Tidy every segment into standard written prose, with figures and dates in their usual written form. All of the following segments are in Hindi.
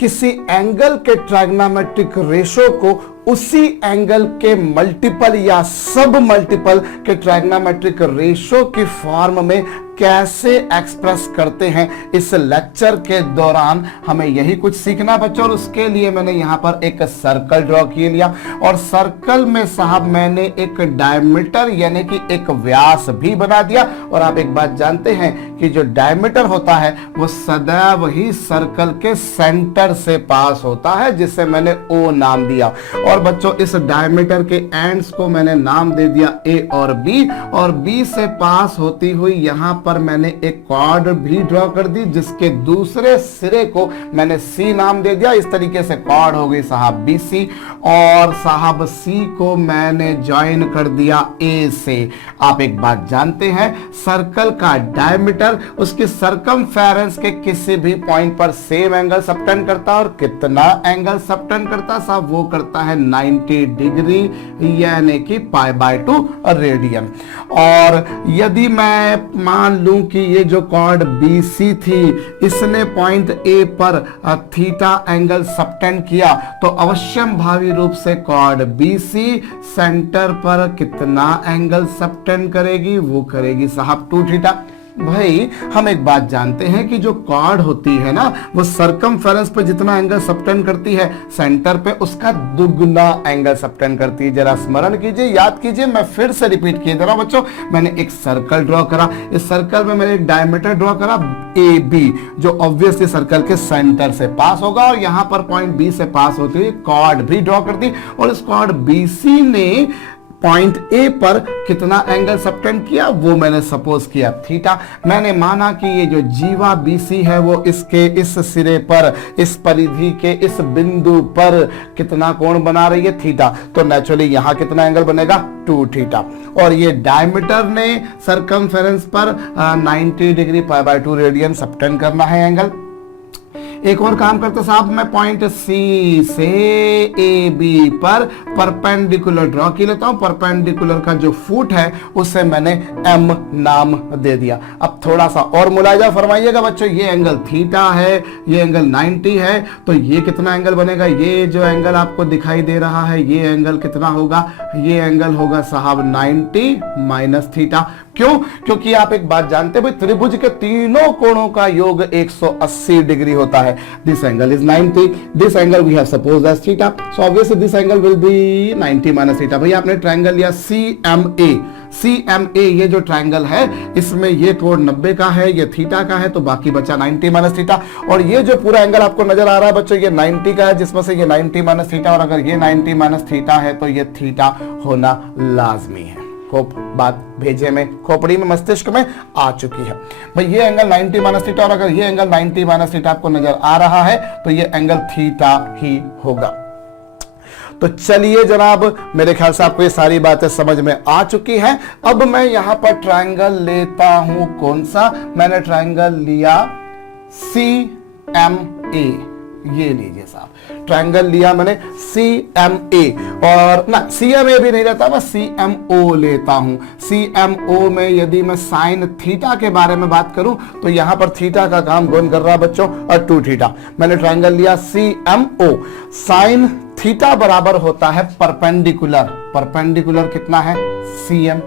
किसी एंगल के ट्राइगोनोमेट्रिक रेशो को उसी एंगल के मल्टीपल या सब मल्टीपल के ट्राइगोनोमेट्रिक रेशो की फॉर्म में कैसे एक्सप्रेस करते हैं, इस लेक्चर के दौरान हमें यही कुछ सीखना बच्चों। और उसके लिए मैंने यहां पर एक सर्कल ड्रॉ किए लिया और सर्कल में साहब मैंने एक डायमीटर यानी कि एक व्यास भी बना दिया। और आप एक बात जानते हैं कि जो डायमीटर होता है वो सदैव ही सर्कल के सेंटर से पास होता है, जिसे मैंने ओ नाम दिया। और बच्चों इस डायमीटर के एंड्स को मैंने नाम दे दिया ए और बी से पास होती हुई यहां पर मैंने एक कॉर्ड भी ड्रॉ कर दी, जिसके दूसरे सिरे को मैंने सी नाम दे दिया। इस तरीके से कॉर्ड हो गई साहब बीसी, और साहब सी को मैंने ज्वाइन कर दिया ए से। आप एक बात जानते हैं, सर्कल का डायमीटर उसकी सरकमफेरेंस के किसी भी पॉइंट पर सेम एंगल सबटेंड करता है। और कितना एंगल सबटेंड करता है साहब? वो करता है 90 डिग्री यानी कि π/2 रेडियन। और यदि मैं मान लूं कि ये जो कॉर्ड BC थी इसने पॉइंट A पर थीटा एंगल सबटेंड किया, तो अवश्यम भावी रूप से कॉर्ड BC सेंटर पर कितना एंगल सबटेंड करेगी? वो करेगी साहब 2 थीटा। भाई हम एक बात जानते हैं कि जो कॉर्ड होती है ना वो सरकमफेरेंस पे जितना एंगल सबटेंड करती है सेंटर पे उसका दुगना एंगल सबटेंड करती है। जरा स्मरण कीजिए, याद कीजिए, मैं फिर से रिपीट किए दे रहा हूं बच्चों। मैंने एक सर्कल ड्रॉ करा, इस सर्कल में मैंने एक डायमीटर ड्रॉ करा AB, जो ऑब्वियसली सर्कल के सेंटर से पास होगा, और यहां पर पॉइंट B से पास होती हुई कॉर्ड भी ड्रॉ कर दी। और इस कॉर्ड BC ने पॉइंट ए पर कितना एंगल सबटेंड किया? वो मैंने सपोज किया थीटा। मैंने माना कि ये जो जीवा BC है वो इसके इस सिरे पर, इस परिधि के इस बिंदु पर कितना कोण बना रही है? थीटा। तो नेचुरली यहां कितना एंगल बनेगा? 2 थीटा। और ये डायमीटर ने सरकमफेरेंस पर 90 डिग्री π/2 रेडियन सबटेंड करना है एंगल। एक और काम करते साहब, मैं पॉइंट सी से AB पर परपेंडिकुलर ड्रॉ की लेता हूं। परपेंडिकुलर का जो फुट है उसे मैंने M नाम दे दिया। अब थोड़ा सा और मुलायजा फरमाइएगा बच्चों, ये एंगल थीटा है, ये एंगल 90 है, तो ये कितना एंगल बनेगा? ये जो एंगल आपको दिखाई दे रहा है ये एंगल कितना होगा? ये एंगल होगा साहब 90 माइनस थीटा। क्यों? क्योंकि आप एक बात जानते हैं भाई, त्रिभुज के तीनों कोणों का योग 180 डिग्री होता है। This angle is 90. This angle we have supposed as theta. So obviously this angle will be 90 minus theta. भाई आपने ट्रायंगल लिया CMA। CMA ये जो ट्रायंगल है इसमें ये कोण 90 का है, ये थीटा का है, तो बाकी बचा 90 माइनस थीटा। और ये जो पूरा एंगल आपको नजर आ रहा है बच्चों ये 90 का है, जिसमें से ये 90 माइनस थीटा, और अगर ये 90 माइनस थीटा है तो ये थीटा होना लाजमी है। होप बात भेजे में, खोपड़ी में, मस्तिष्क में आ चुकी है। भाई ये एंगल 90 माइनस थीटा, और अगर ये एंगल 90 माइनस थीटा आपको नजर आ रहा है तो ये एंगल थीटा ही होगा। तो चलिए जनाब, मेरे ख्याल से आपको ये सारी बातें समझ में आ चुकी हैं। अब मैं यहां पर ट्रायंगल लेता हूं, कौन सा? मैंने ट्रायंगल लिया CMA। ये लीजिए साहब, ट्रायंगल लिया मैंने CMA, और ना CMA भी नहीं रहता, मैं CMO लेता हूं। CMO में यदि मैं साइन थीटा के बारे में बात करूं तो यहां पर थीटा का काम कौन कर रहा है बच्चों? और 2 थीटा। मैंने ट्रायंगल लिया CMO। साइन थीटा बराबर होता है परपेंडिकुलर। परपेंडिकुलर कितना है? CM।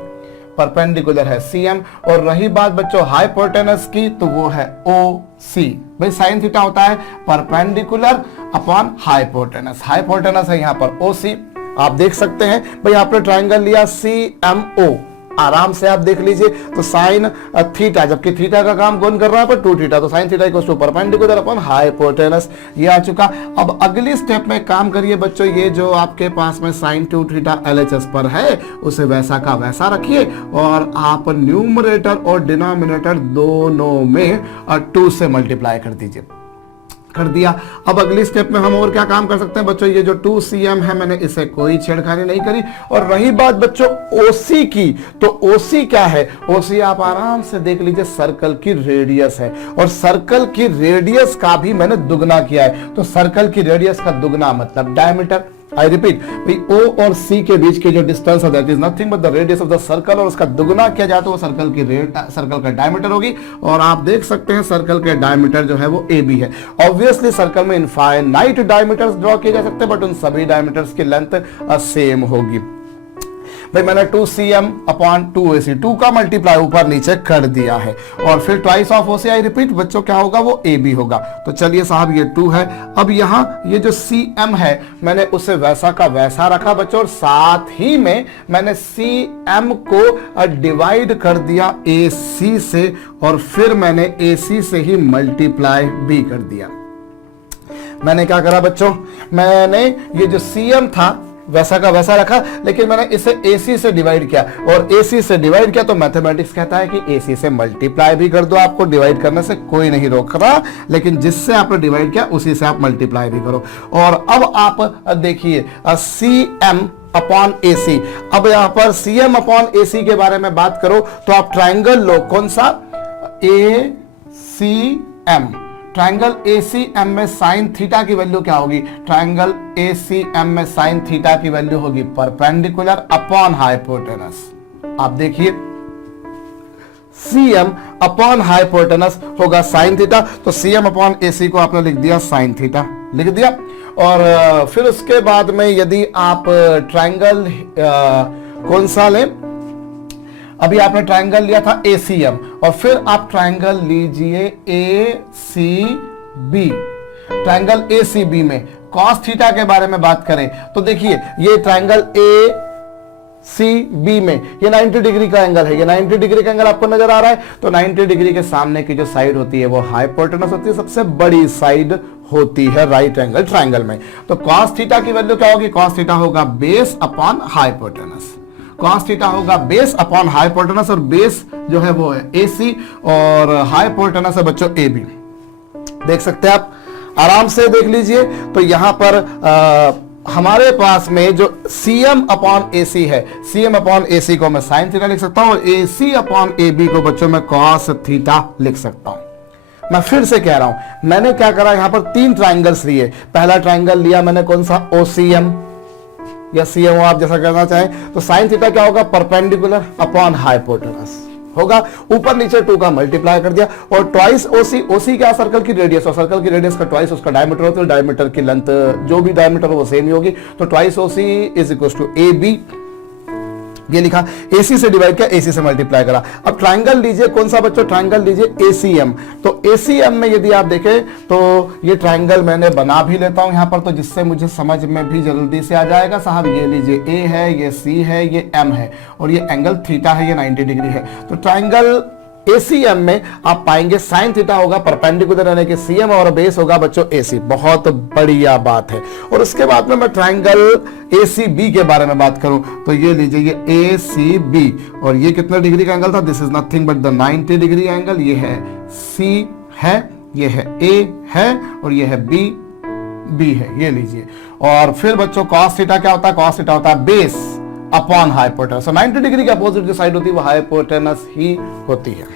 परपेंडिकुलर है CM। और रही बात बच्चों हाइपोटेनस की, तो वो है OC। भाई साइन थीटा होता है परपेंडिकुलर अपॉन हाइपोटेनस। हाइपोटेनस है यहां पर OC। आप देख सकते हैं भाई आपने ट्रायंगल लिया CMO, आराम से आप देख लीजिए। तो साइन थीटा, जबकि थीटा का काम कौन कर रहा है पर 2 थीटा, तो sine theta equals to perpendicular upon hypotenuse, ये आ चुका। अब अगली स्टेप में काम करिए बच्चों, ये जो आपके पास में साइन 2 थीटा LHS पर है उसे वैसा का वैसा रखिए, और आप न्यूमरेटर और डिनोमिनेटर दोनों में 2 से मल्टीप्लाई कर दीजिए। कर दिया। अब अगली स्टेप में हम और क्या काम कर सकते हैं बच्चों? ये जो 2cm है मैंने इसे कोई छेड़खानी नहीं करी। और रही बात बच्चों OC की, तो OC क्या है? OC आप आराम से देख लीजिए, सर्कल की रेडियस है, और सर्कल की रेडियस का भी मैंने दुगना किया है। तो सर्कल की रेडियस का दुगना मतलब डायमीटर। आई रिपीट, भाई O और C के बीच की जो डिस्टेंस है that is nothing but the radius of the circle, और उसका दुगना किया जाए तो वो सर्कल का डायमीटर होगी। और आप देख सकते हैं सर्कल के डायमीटर जो है वो AB है। ऑब्वियसली सर्कल में इनफाइनाइट डायमीटर्स ड्रॉ किए जा सकते हैं, बट उन सभी डायमीटर्स की लेंथ सेम होगी। भाई मैंने 2cm/2ac 2 का मल्टीप्लाई ऊपर नीचे कर दिया है, और फिर twice of OC, I repeat बच्चों क्या होगा, वो AB होगा। तो चलिए साहब ये 2 है। अब यहाँ ये जो cm है मैंने उसे वैसा का वैसा रखा बच्चों, और साथ ही में मैंने cm को डिवाइड कर दिया AC से, और फिर मैंने AC से ही मल्टीप्लाई भी कर दिया। मैंने क्या करा बच्चों, मैंने ये जो cm था वैसा का वैसा रखा, लेकिन मैंने इसे AC से डिवाइड किया, और AC से डिवाइड किया तो मैथमेटिक्स कहता है कि AC से मल्टीप्लाई भी कर दो, आपको डिवाइड करने से कोई नहीं रोक रहा, लेकिन जिससे आपने डिवाइड किया उसी से आप मल्टीप्लाई भी करो। और अब आप देखिए cm/AC, अब यहां पर cm/AC के बारे में बात करो तो आप ट्राइंगल लो, कौन सा, ACM। ट्राइंगल ACM में साइन थीटा की वैल्यू क्या होगी, ट्राइंगल ACM में साइन थीटा की वैल्यू होगी परपेंडिकुलर अपॉन हाइपोटेनस। आप देखिए CM अपॉन हाइपोटेनस होगा साइन थीटा, तो CM/AC को आपने लिख दिया साइन थीटा, लिख दिया। और फिर उसके बाद में यदि आप ट्राइंगल कौन सा लें, अभी आपने ट्राइंगल लिया था ACM, और फिर आप ट्राइंगल लीजिए ACB। ट्राइंगल ACB में cos थीटा के बारे में बात करें तो देखिए ये ट्राइंगल ACB में ये 90 डिग्री का एंगल है, ये 90 डिग्री का एंगल आपको नजर आ रहा है। तो 90 डिग्री के सामने की जो साइड होती है वो हाइपोटेनस होती है, सबसे बड़ी साइड होती है राइट एंगल ट्राइंगल में। तो cos थीटा की वैल्यू क्या होगी, cos थीटा होगा base upon hypotenuse, cos theta होगा बेस अपॉन हाइपोटेनस, और बेस जो है वो है AC और हाइपोटेनस है बच्चों AB। देख सकते हैं आप, आराम से देख लीजिए। तो यहां पर हमारे पास में जो CM/AC है, CM/AC को मैं साइन थीटा लिख सकता हूं, और AC/AB को बच्चों मैं cos थीटा लिख सकता हूं। मैं फिर से कह रहा हूं, मैंने क्या करा, यहां पर 3 ट्राइंगल्स लिए। पहला ट्राइंगल लिया मैंने कौन सा, OCM या CM आप जैसा करना चाहें। तो साइन थीटा क्या होगा, परपेंडिकुलर अपॉन हाइपोटेनस होगा, ऊपर नीचे 2 का मल्टीप्लाई कर दिया, और ट्वाइस OC क्या, सर्कल की रेडियस, और सर्कल की रेडियस का ट्वाइस उसका डायमीटर होता है, डायमीटर की लेंथ जो भी डायमीटर हो वो सेम ही होगी। तो twice OC is equal to AB, ये लिखा, AC से डिवाइड किया, AC से मल्टीप्लाई करा। अब ट्राइंगल लीजिए कौन सा बच्चों, ट्राइंगल लीजिए ACM। तो ACM में यदि आप देखें तो ये ट्राइंगल मैंने बना भी लेता हूं यहां पर, तो जिससे मुझे समझ में भी जल्दी से आ जाएगा साहब। ये लीजिए A है, ये C है, ये M है, और ये एंगल थीटा है, ये 90 डिग्री है। तो ट्राइंगल ACM में आप पाएंगे साइन थीटा होगा परपेंडिकुलर यानी कि CM, और बेस होगा बच्चों AC। बहुत बढ़िया बात है। और उसके बाद में मैं ट्राइंगल ACB के बारे में बात करूं तो ये लीजिए, ये ACB, और ये कितना डिग्री का एंगल था, this is nothing but the 90 degree angle. ये है C है, ये है A है, और ये है B है, ये लीजिए। और फिर बच्चों cos थीटा क्या होता है, cos थीटा होता है बेस अपॉन हाइपोटेनस। 90 डिग्री के अपोजिट जो साइड होती है वो हाइपोटेनस ही होती है।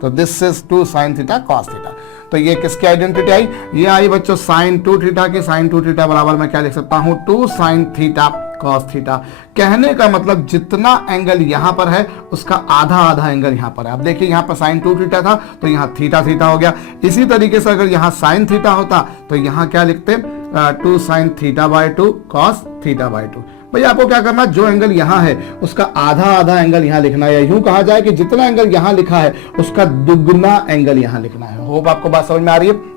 तो this is 2 sin theta cos theta. तो ये किसकी आइडेंटिटी आई, ये आई बच्चों sin 2 थीटा की। sin 2 थीटा बराबर मैं क्या लिख सकता हूं, 2 sin थीटा cos थीटा। कहने का मतलब जितना एंगल यहां पर है उसका आधा आधा एंगल यहां पर है। अब देखिए यहां पर sin 2 थीटा था तो यहां थीटा थीटा हो गया। इसी तरीके से अगर यहां sin थीटा होता तो यहां क्या लिखते, 2 sin θ/2 cos θ/2। भैया आपको क्या करना है, जो एंगल यहां है उसका आधा आधा एंगल यहां लिखना है, यूं कहा जाए कि जितना एंगल यहां लिखा है उसका दुगना एंगल यहां लिखना है। होप आपको बात समझ में आ रही है।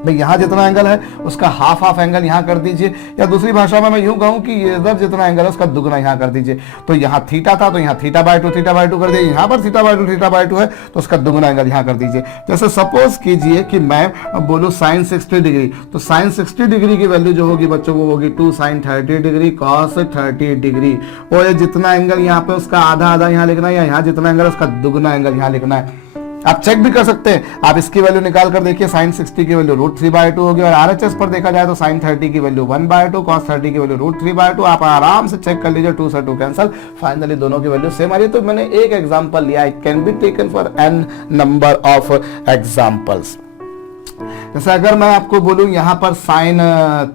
भाई यहां जितना एंगल है उसका हाफ हाफ एंगल यहां कर दीजिए, या दूसरी भाषा में मैं यूं कहूं कि इधर जितना एंगल है उसका दुगना यहां कर दीजिए। तो यहां थीटा था तो यहां θ/2 कर दिए, यहां पर θ/2 है तो उसका दुगना एंगल यहां कर दीजिए। जैसे सपोज कीजिए कि मैं बोलूं sin 60 डिग्री, तो sin 60 डिग्री की वैल्यू जो होगी बच्चों वो होगी 2 sin 30 डिग्री cos 30 डिग्री। और ये जितना एंगल यहाँ पे उसका आधा आधा यहाँ लिखना है, या यहाँ जितना एंगल है उसका दुगना एंगल यहाँ लिखना है। आप चेक भी कर सकते हैं, आप इसकी वैल्यू निकाल कर देखिए, sin 60 की वैल्यू √3/2 होगी, और RHS पर देखा जाए तो sin 30 की वैल्यू 1/2, cos 30 की वैल्यू √3/2। आप आराम से चेक कर लीजिए, 2 से 2 कैंसल, फाइनली दोनों की वैल्यू सेम आ रही है। तो मैंने एक एग्जांपल लिया, it can be taken for n number of examples. जैसे अगर मैं आपको बोलूं यहाँ पर साइन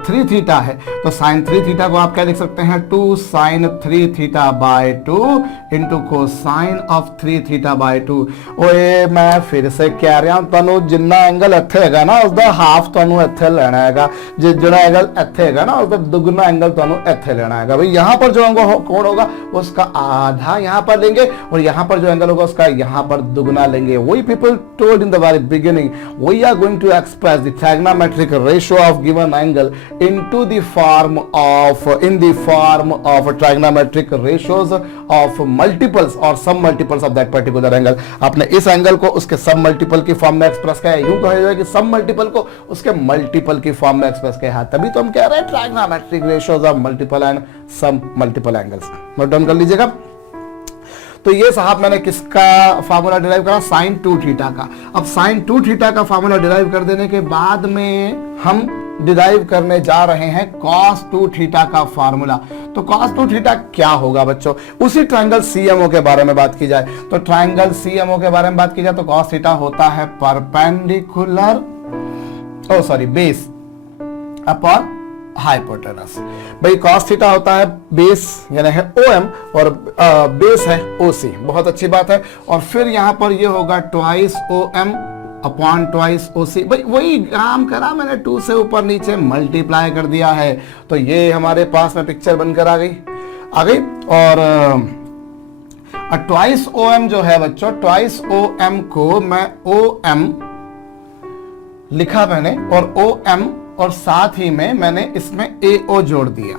3 थीटा है, तो साइन 3 थीटा को आप क्या लिख सकते हैं, 2 sine 3 theta by 2 into cosine of 3 theta by 2। ओए मैं फिर से कह रहा हूं ਤੁਹਾਨੂੰ जिन्ना एंगल ਇੱਥੇ ਹੈਗਾ ਨਾ उसका हाफ ਤੁਹਾਨੂੰ ਇੱਥੇ ਲੈਣਾ ਹੈਗਾ, ਜਿਹੜਾ एंगल ਇੱਥੇ ਹੈਗਾ ना उसका दुगना एंगल ਤੁਹਾਨੂੰ ਇੱਥੇ लेना हैगा। भाई यहाँ पर जो एंगल कोण होगा उसका आधा यहाँ पर लेंगे और यहाँ पर जो एंगल होगा उसका यहाँ पर दुगना लेंगे। वही people told in the very beginning, we are going to express the trigonometric ratio of given angle into the form of trigonometric ratios of multiples और submultiples of that particular angle. आपने इस एंगल को उसके सब मल्टीपल की फॉर्म में एक्सप्रेस किया है, यूं कहा जाए कि सब मल्टीपल को उसके मल्टीपल की फॉर्म में एक्सप्रेस किया है, तभी तो हम कह रहे हैं trigonometric ratios of multiple and sum multiple angles. Note down कर लीजिएगा। तो ये साहब मैंने किसका फार्मूला डिराइव करा, साइन 2 थीटा का। अब साइन 2 थीटा का फार्मूला डिराइव कर देने के बाद में हम डिराइव करने जा रहे हैं cos 2 थीटा का फार्मूला। तो cos 2 थीटा क्या होगा बच्चों, उसी ट्रायंगल CMO के बारे में बात की जाए तो ट्रायंगल CMO के बारे में बात की जाए तो cos थीटा होता है परपेंडिकुलर बेस अपॉन हाइपोटेनस। भाई cos थीटा होता है बेस यानी है OM और बेस है OC, बहुत अच्छी बात है। और फिर यहां पर ये होगा twice OM upon twice OC। भाई वही काम करा मैंने, 2 से ऊपर नीचे मल्टीप्लाई कर दिया है, तो ये हमारे पास में पिक्चर बनकर आ गई। और ट्वाइस OM जो है बच्चों, ट्वाइस OM को मैं OM लिखा मैंने और OM और साथ ही में मैंने इसमें AO जोड़ दिया।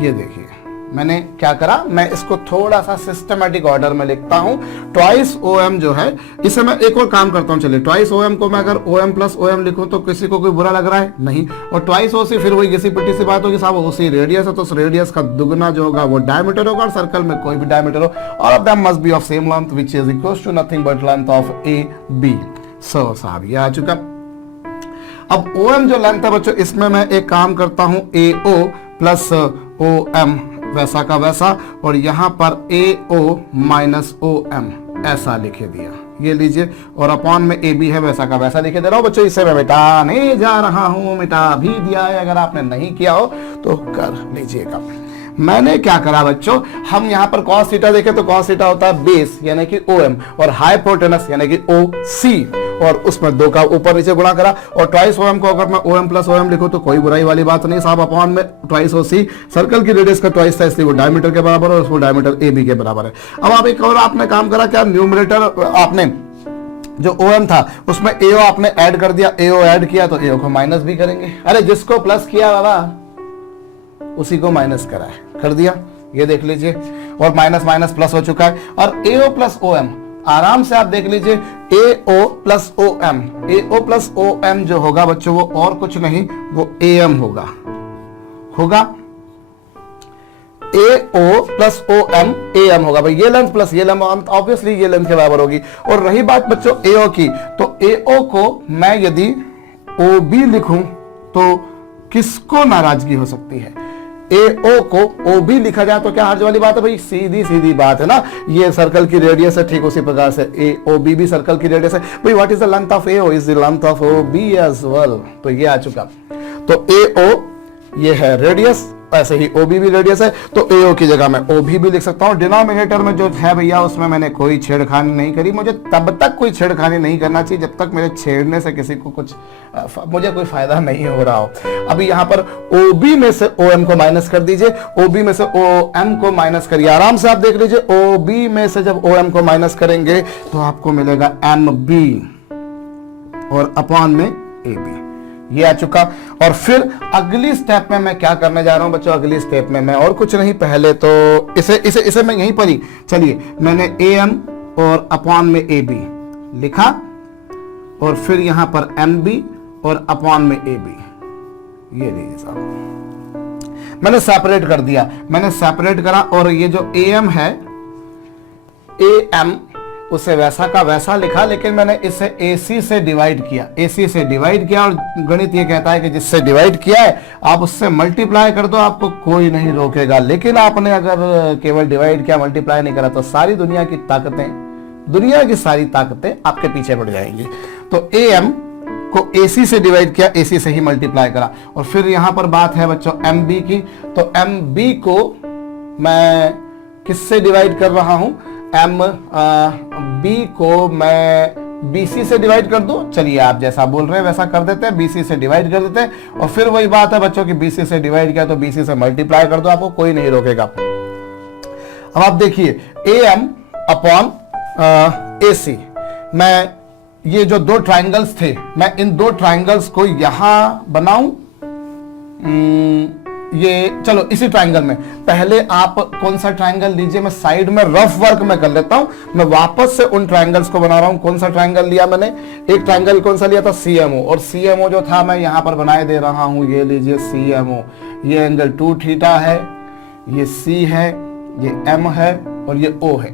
ये देखिए मैंने क्या करा, मैं इसको थोड़ा सा सिस्टमैटिक ऑर्डर में लिखता हूं। ट्वाइस OM जो है, इसे मैं एक और काम करता हूं, चलिए ट्वाइस OM को मैं अगर OM प्लस OM लिखूं तो किसी को कोई बुरा लग रहा है नहीं। और ट्वाइस OC फिर वही घिसी पिटी सी बात होगी साहब, OC रेडियस है तो उस रेडियस का दुगना जो होगा वो डायमीटर होगा, और सर्कल में कोई भी डायमीटर हो, all of them must be of same length which is equal to nothing but length of AB। So साहब ये आ चुका। अब OM जो लेंथ है बच्चों, इसमें मैं एक काम करता हूं, AO प्लस OM वैसा का वैसा, और यहां पर AO माइनस OM ऐसा लिखे दिया, ये लीजिए। और अपॉन में AB है वैसा का वैसा लिखे दे रहा हूं बच्चों। इसे मैं मिटाने जा रहा हूं, मिटा भी दिया है, अगर आपने नहीं किया हो तो कर लीजिएगा। मैंने क्या करा बच्चों, हम यहां पर cos थीटा देखें तो cos थीटा होता है बेस यानी कि OM और हाइपोटेनस यानी कि OC, और उसमें 2 का ऊपर नीचे गुणा करा। और ट्वाइस OM को अगर मैं OM प्लस OM लिखूं तो कोई बुराई वाली बात नहीं साहब, अपॉन में ट्वाइस OC, सर्कल की रेडियस का ट्वाइस था इसलिए वो डायमीटर के बराबर है और उसको डायमीटर AB के बराबर है। अब आप एक और आपने काम करा, क्या न्यूमरेटर आपने जो OM था उसमें AO आपने ऐड कर दिया, AO ऐड किया तो AO को माइनस भी करेंगे। अरे जिसको प्लस किया बाबा उसी को माइनस करा है, कर दिया, ये देख लीजिए। और माइनस माइनस प्लस हो चुका है। और AO प्लस OM आराम से आप देख लीजिए, AO plus AO plus OM जो होगा बच्चों वो और कुछ नहीं, वो AM होगा AO प्लस OM AM होगा। भाई ये लेंथ प्लस ये लेंथ ऑब्वियसली ये लेंथ के बराबर होगी। और रही बात बच्चों AO की, तो AO को मैं यदि OB लिखूं तो किसको नाराजगी हो सकती है, AO को OB लिखा जाए तो क्या हर्ज वाली बात है भाई, सीधी सीधी बात है ना। ये सर्कल की रेडियस है, ठीक उसी प्रकार से AOB भी सर्कल की रेडियस है। भाई what is the length of AO is the length of OB as well. तो ये आ चुका। तो AO ये है रेडियस, ऐसे ही OB भी रेडियस है, तो AO की जगह मैं OB भी लिख सकता हूं। डिनोमिनेटर में जो है भैया उसमें मैंने कोई छेड़खानी नहीं करी, मुझे तब तक कोई छेड़खानी नहीं करना चाहिए जब तक मेरे छेड़ने से किसी को कुछ मुझे कोई फायदा नहीं हो रहा हो। अभी यहां पर OB में से OM को माइनस कर दीजिए, OB में से OM को माइनस करिए, आराम से आप देख लीजिए। OB में से जब OM को माइनस करेंगे तो आपको मिलेगा MB और अपॉन में AB, ये आ चुका। और फिर अगली स्टेप में मैं क्या करने जा रहा हूं बच्चों, अगली स्टेप में मैं और कुछ नहीं, पहले तो इसे मैं यहीं पर ही, चलिए मैंने AM और अपॉन में AB लिखा और फिर यहां पर MB और अपॉन में AB, ये लीजिए साहब मैंने सेपरेट कर दिया, मैंने सेपरेट करा। और ये जो AM है AM उसे वैसा का वैसा लिखा, लेकिन मैंने इसे AC से डिवाइड किया, AC से डिवाइड किया। और गणित ये कहता है कि जिससे डिवाइड किया है आप उससे मल्टीप्लाई कर दो, आपको कोई नहीं रोकेगा। लेकिन आपने अगर केवल डिवाइड किया, मल्टीप्लाई नहीं करा तो सारी दुनिया की सारी ताकतें आपके पीछे पड़ जाएंगी। तो AM को AC से डिवाइड किया, AC से ही मल्टीप्लाई करा। और फिर यहां पर बात है बच्चों MB की, तो MB को मैं किससे डिवाइड कर रहा हूं, MB को मैं BC से डिवाइड कर दो। चलिए आप जैसा बोल रहे हैं वैसा कर देते हैं, BC से डिवाइड कर देते हैं। और फिर वही बात है बच्चों कि BC से डिवाइड किया तो BC से मल्टीप्लाई कर दो, आपको कोई नहीं रोकेगा। अब आप देखिए AM अपॉन AC, मैं ये जो दो ट्राइंगल्स थे, मैं इन दो ट्राइंगल्स को यहां बनाऊं, ये चलो इसी ट्राइंगल में पहले आप कौन सा ट्राइंगल लीजिए, मैं साइड में रफ वर्क में कर लेता हूं, मैं वापस से उन ट्राइंगल्स को बना रहा हूं। कौन सा ट्राइंगल लिया मैंने, एक ट्राइंगल कौन सा लिया था, CMO, और CMO जो था मैं यहां पर बनाए दे रहा हूं, ये लीजिए CMO, ये एंगल 2 थीटा है, ये C है, ये M है और ये O है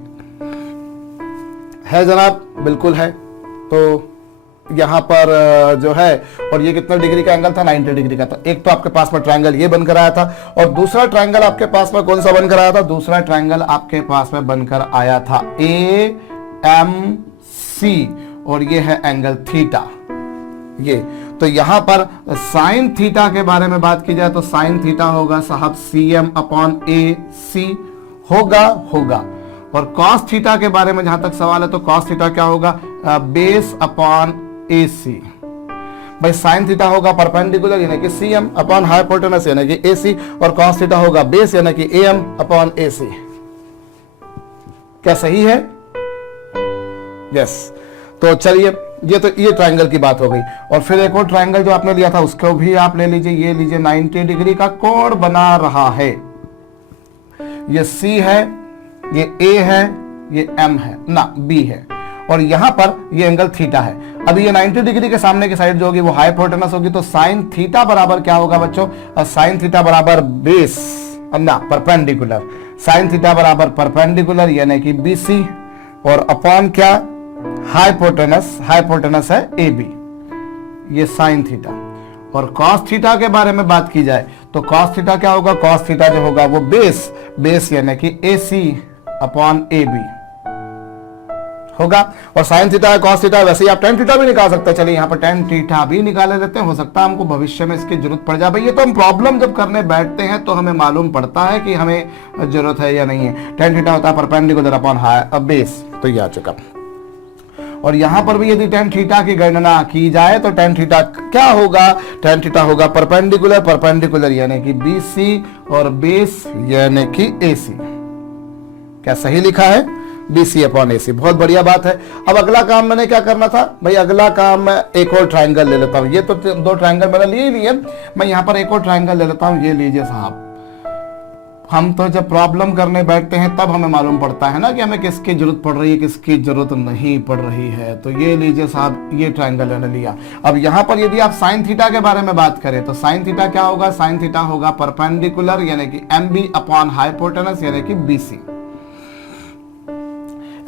जनाब, बिल्कुल है। तो यहां पर जो है, और ये कितना डिग्री का एंगल था, 90 डिग्री का था। एक तो आपके पास में ट्रायंगल ये बनकर आया था, और दूसरा ट्रायंगल आपके पास में कौन सा बनकर आया था, दूसरा ट्रायंगल आपके पास में बनकर आया था AMC, और ये है एंगल थीटा ये। तो यहां पर साइन थीटा के बारे में बात की जाए तो साइन थीटा होगा साहब CM अपॉन AC होगा। और कॉस थीटा के बारे में जहां तक सवाल है तो कॉस थीटा क्या होगा, बेस अपॉन AC। भाई साइन थीटा होगा परपेंडिकुलर यानी कि CM अपॉन हाइपोटेनस यानी कि AC, और कॉस थीटा होगा बेस यानी कि AM अपॉन AC। क्या सही है? यस। तो चलिए ये ट्रायंगल की बात हो गई। और फिर एक और ट्रायंगल जो आपने लिया था उसको भी आप ले लीजिए, ये लीजिए 90 डिग्री का कोण बना रहा है, ये C है, ये A है, ये M है ना, B है, और यहां पर ये एंगल थीटा है। अभी ये 90 डिग्री के सामने की साइड जो होगी वो हाइपोटेनस होगी, तो साइन थीटा बराबर क्या होगा बच्चों, साइन थीटा बराबर बेस ना परपेंडिकुलर, साइन थीटा बराबर परपेंडिकुलर यानी कि BC, और अपॉन क्या, हाइपोटेनस है AB, ये साइन थीटा। और कॉस थीटा के बारे में बात की जाए तो कॉस थीटा क्या होगा, कॉस थीटा जो होगा वो बेस यानी कि AC अपॉन AB होगा। और साइन थीटा कॉस थीटा, वैसे ही आप टेन थीटा भी निकाल सकते हैं। चलिए यहाँ पर टेन थीटा भी निकाले लेते हैं, हो सकता है हमको भविष्य में इसकी जरूरत पड़ जाए। भाई ये तो हम प्रॉब्लम जब करने बैठते हैं तो हमें मालूम पड़ता है कि हमें जरूरत है या नहीं है। टेन थीटा होता है परपेंडिकुलर अपॉन बेस, तो ये आ चुका। और यहां पर भी यदि टेन थीटा की गणना की जाए तो टेन थीटा क्या होगा, टेन थीटा होगा परपेंडिकुलर यानी कि BC और बेस यानी कि AC। क्या सही लिखा है, BC अपॉन AC, बहुत बढ़िया बात है। अब अगला काम मैंने क्या करना था भाई, अगला काम मैं एक और ट्रायंगल ले लेता हूं। ये तो दो ट्रायंगल मैंने लिए लिए, मैं यहां पर एक और ट्रायंगल ले लेता हूं। ये लीजिए साहब, हम तो जब प्रॉब्लम करने बैठते हैं तब हमें मालूम पड़ता है ना कि हमें किसकी जरूरत पड़ रही है, किसकी जरूरत नहीं पड़ रही है। तो ये लीजिए साहब, ये ट्रायंगल मैंने लिया। अब यहां पर यदि आप साइन थीटा के बारे में बात करें तो साइन थीटा क्या होगा, साइन थीटा होगा परपेंडिकुलर यानी कि MB अपॉन हाइपोटेनस यानी कि BC।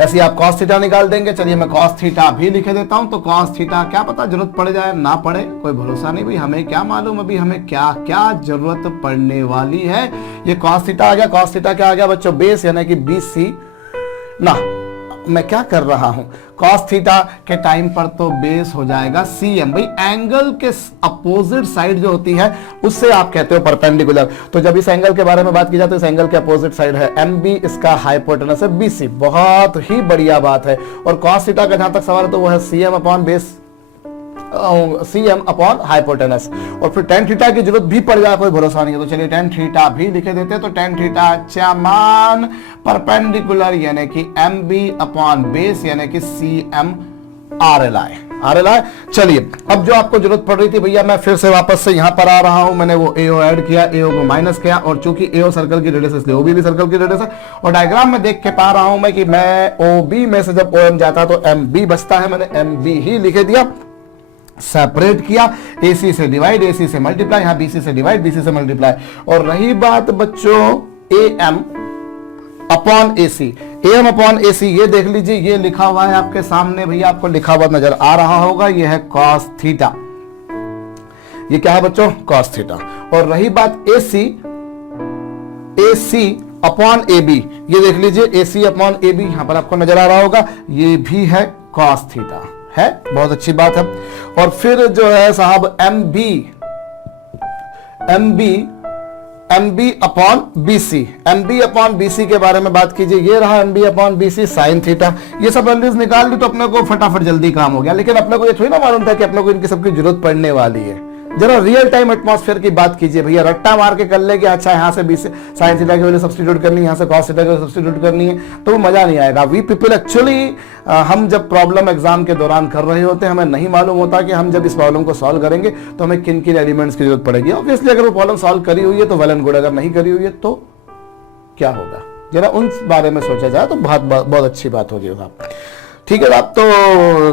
ऐसे आप कॉस थीटा निकाल देंगे। चलिए मैं कॉस थीटा भी लिखे देता हूं। तो कॉस थीटा क्या पता जरूरत पड़ जाए ना पड़े, कोई भरोसा नहीं भाई, हमें क्या मालूम अभी हमें क्या क्या जरूरत पड़ने वाली है। ये कॉस थीटा आ गया, कॉस थीटा क्या आ गया बच्चों, बेस यानी कि BC ना, मैं क्या कर रहा हूं, कॉस थीटा के टाइम पर तो बेस हो जाएगा CM। भाई एंगल के अपोजिट साइड जो होती है उससे आप कहते हो परपेंडिकुलर। तो जब इस एंगल के बारे में बात की जाए तो इस एंगल के अपोजिट साइड है MB, इसका हाइपोटेनस है BC। बहुत ही बढ़िया बात है। और कॉस थीटा का जहां तक सवाल है तो वो है CM upon base, CM upon hypotenuse. और फिर टेन थीटा की जरूरत भी पड़ जाए कोई भरोसा नहीं है। तो चलिए टेन थीटा भी लिखे देते हैं। तो टेन थीटा मान परपेंडिकुलर यानी कि MB अपॉन बेस यानी कि CM RLI। चलिए अब जो आपको जरूरत पड़ रही थी भैया, मैं फिर से वापस से यहां पर आ रहा हूं। मैंने वो AO ऐड किया, AO को माइनस किया, और चूंकि AO सर्कल की रेडियस है इसलिए OB भी सर्कल की रेडियस है। और डायग्राम में देख के पा रहा हूं मैं कि मैं OB में से जब OM जाता तो MB बचता है, मैंने MB ही लिखे दिया, सेपरेट किया, AC से डिवाइड, AC से मल्टीप्लाई, यहां BC से डिवाइड, BC से मल्टीप्लाई। और रही बात बच्चों AM upon AC, AM upon AC, ये देख लीजिए, ये लिखा हुआ है आपके सामने भैया, आपको लिखा हुआ नजर आ रहा होगा, ये है कॉस थीटा। ये क्या है बच्चों, कॉस थीटा। और रही बात AC अपॉन AB, ये देख लीजिए AC अपॉन AB, यहां पर आपको नजर आ रहा होगा, ये भी है कॉस थीटा, है, बहुत अच्छी बात है। और फिर जो है साहब M B upon B C के बारे में बात कीजिए। ये रहा M B upon B C sine theta. ये सब वैल्यूज निकाल ली तो अपने को फटाफट जल्दी काम हो गया, लेकिन अपने को ये थोड़ी ना मालूम था कि अपने को इनकी सबकी जरूरत पड़ने वाली है। जरा रियल टाइम एटमॉस्फेयर की बात कीजिए भैया, रट्टा मार के कर ले कि अच्छा यहाँ से बी साइन थीटा की वैल्यू सब्स्टिट्यूट करनी है, यहाँ से कॉस थीटा की वैल्यू सब्स्टिट्यूट करनी है, तो वो मजा नहीं आएगा। वी पीपल एक्चुअली हम जब प्रॉब्लम एग्जाम के दौरान कर रहे होते हैं, हमें नहीं मालूम होता कि हम जब इस प्रॉब्लम को सॉल्व करेंगे तो हमें किन किन एलिमेंट्स की जरूरत पड़ेगी। ऑब्वियसली अगर वो प्रॉब्लम सॉल्व करी हुई है तो वेल एंड गुड, अगर नहीं करी हुई है तो क्या होगा, जरा उन बारे में सोचा जाए तो बहुत अच्छी बात होगी साहब। ठीक है साहब। तो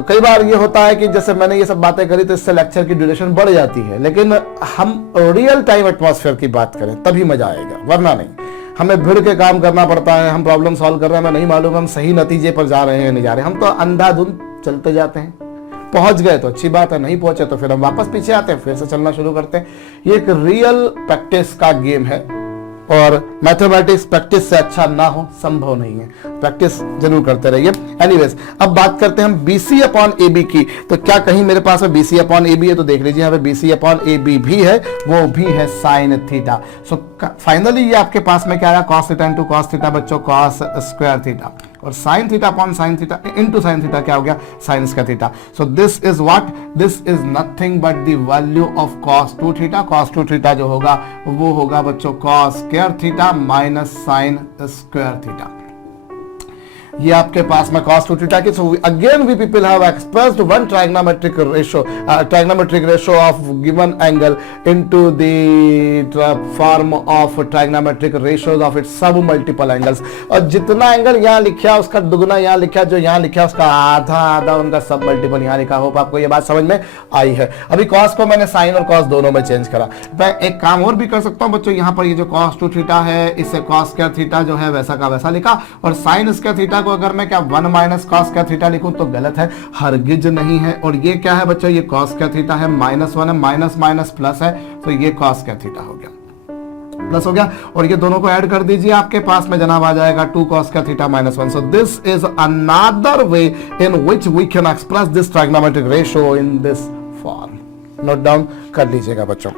कई बार ये होता है कि जैसे मैंने ये सब बातें करी तो इससे लेक्चर की ड्यूरेशन बढ़ जाती है, लेकिन हम रियल टाइम एटमॉस्फेयर की बात करें तभी मजा आएगा, वरना नहीं। हमें भिड़ के काम करना पड़ता है, हम प्रॉब्लम सॉल्व कर रहे हैं, हमें नहीं मालूम हम सही नतीजे पर जा रहे हैं नहीं जा रहे, हम तो अंधाधुंध चलते जाते हैं। पहुंच गए तो अच्छी बात है, नहीं पहुंचे तो फिर हम वापस पीछे आते हैं, फिर से चलना शुरू करते हैं। ये एक रियल प्रैक्टिस का गेम है और मैथमेटिक्स प्रैक्टिस से अच्छा ना हो संभव नहीं है, प्रैक्टिस जरूर करते रहिए। एनीवेज, अब बात करते हैं हम BC अपॉन AB की। तो क्या कहीं मेरे पास में BC अपॉन AB है? तो देख लीजिए यहाँ पे BC अपॉन AB भी है, वो भी है साइन थीटा। सो फाइनली ये आपके पास में क्या आया, cos theta into cos theta बच्चों, कॉस स्क्वायर थीटा, और sine theta upon sine theta into sine theta क्या हो गया, sine square theta. So this is what, this is nothing but the value of cos 2 theta. Cos 2 theta जो होगा वो होगा बच्चों cos square theta minus sine square theta. ये आपके पास में cos 2 थीटा की। So again we people have expressed one trigonometric ratio of given angle into the form of trigonometric ratios of its सब मल्टीपल एंगल्स। और जितना एंगल यहाँ लिखा उसका दुगना यहाँ लिखा, जो यहाँ लिखा उसका आधा आधा उनका सब मल्टीपल यहाँ लिखा। होप आपको ये बात समझ में आई है। अभी cos को मैंने साइन और cos दोनों में चेंज करा। मैं एक काम और भी कर सकता हूँ बच्चों, यहाँ पर ये जो cos 2 थीटा है इसे cos स्क्वायर थीटा जो है वैसा का वैसा लिखा, और साइन स्क्वायर थीटा को अगर मैं क्या 1 माइनस कॉस स्क्वायर थीटा लिखूं तो गलत है, हरगिज नहीं है। और ये क्या है बच्चों, ये कॉस स्क्वायर थीटा है, -1 है, माइनस माइनस प्लस है, तो ये कॉस स्क्वायर थीटा हो गया, प्लस हो गया। और ये दोनों को ऐड कर दीजिए, आपके पास में जनाब आ जाएगा 2 cos square theta -1। So this is another way in which we can express this trigonometric ratio in this form. Note down कर लीजिएगा बच्चों,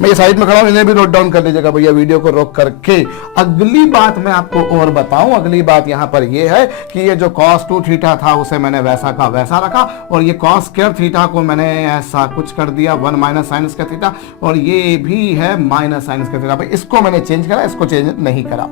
मैं ये साइड में खड़ा हूं, इन्हें भी नोट डाउन कर लीजिएगा भैया वीडियो को रोक करके। अगली बात मैं आपको और बताऊं, अगली बात यहां पर ये है कि ये जो cos 2 थीटा था उसे मैंने वैसा का वैसा रखा, और ये cos स्क्वायर थीटा को मैंने ऐसा कुछ कर दिया 1 माइनस साइन स्क्वायर थीटा, और ये भी है माइनस साइन स्क्वायर थीटा। भाई इसको मैंने चेंज करा, इसको चेंज नहीं करा,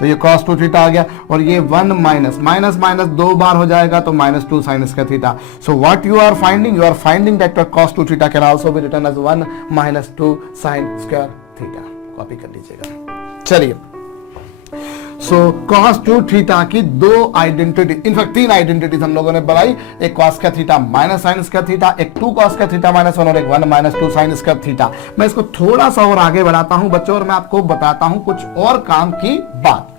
तो ये cos 2 थीटा आ गया। और ये 1 माइनस माइनस माइनस 2 बार हो जाएगा तो -2 sine square theta. So what you are finding that cos 2 theta can also be written as 1 minus 2 sine square theta. Copy कर लीजिएगा। चलिए, सो cos 2 थीटा की 2 आइडेंटिटी, इनफैक्ट 3 आइडेंटिटीज हम लोगों ने बनाई। एक cos square theta minus sine square theta, एक 2 cos स्क्वायर थीटा -1 और एक 1 माइनस 2 साइन स्क्वायर थीटा। मैं इसको थोड़ा सा और आगे बढ़ाता हूं बच्चों, और मैं आपको बताता हूं कुछ और काम की बात।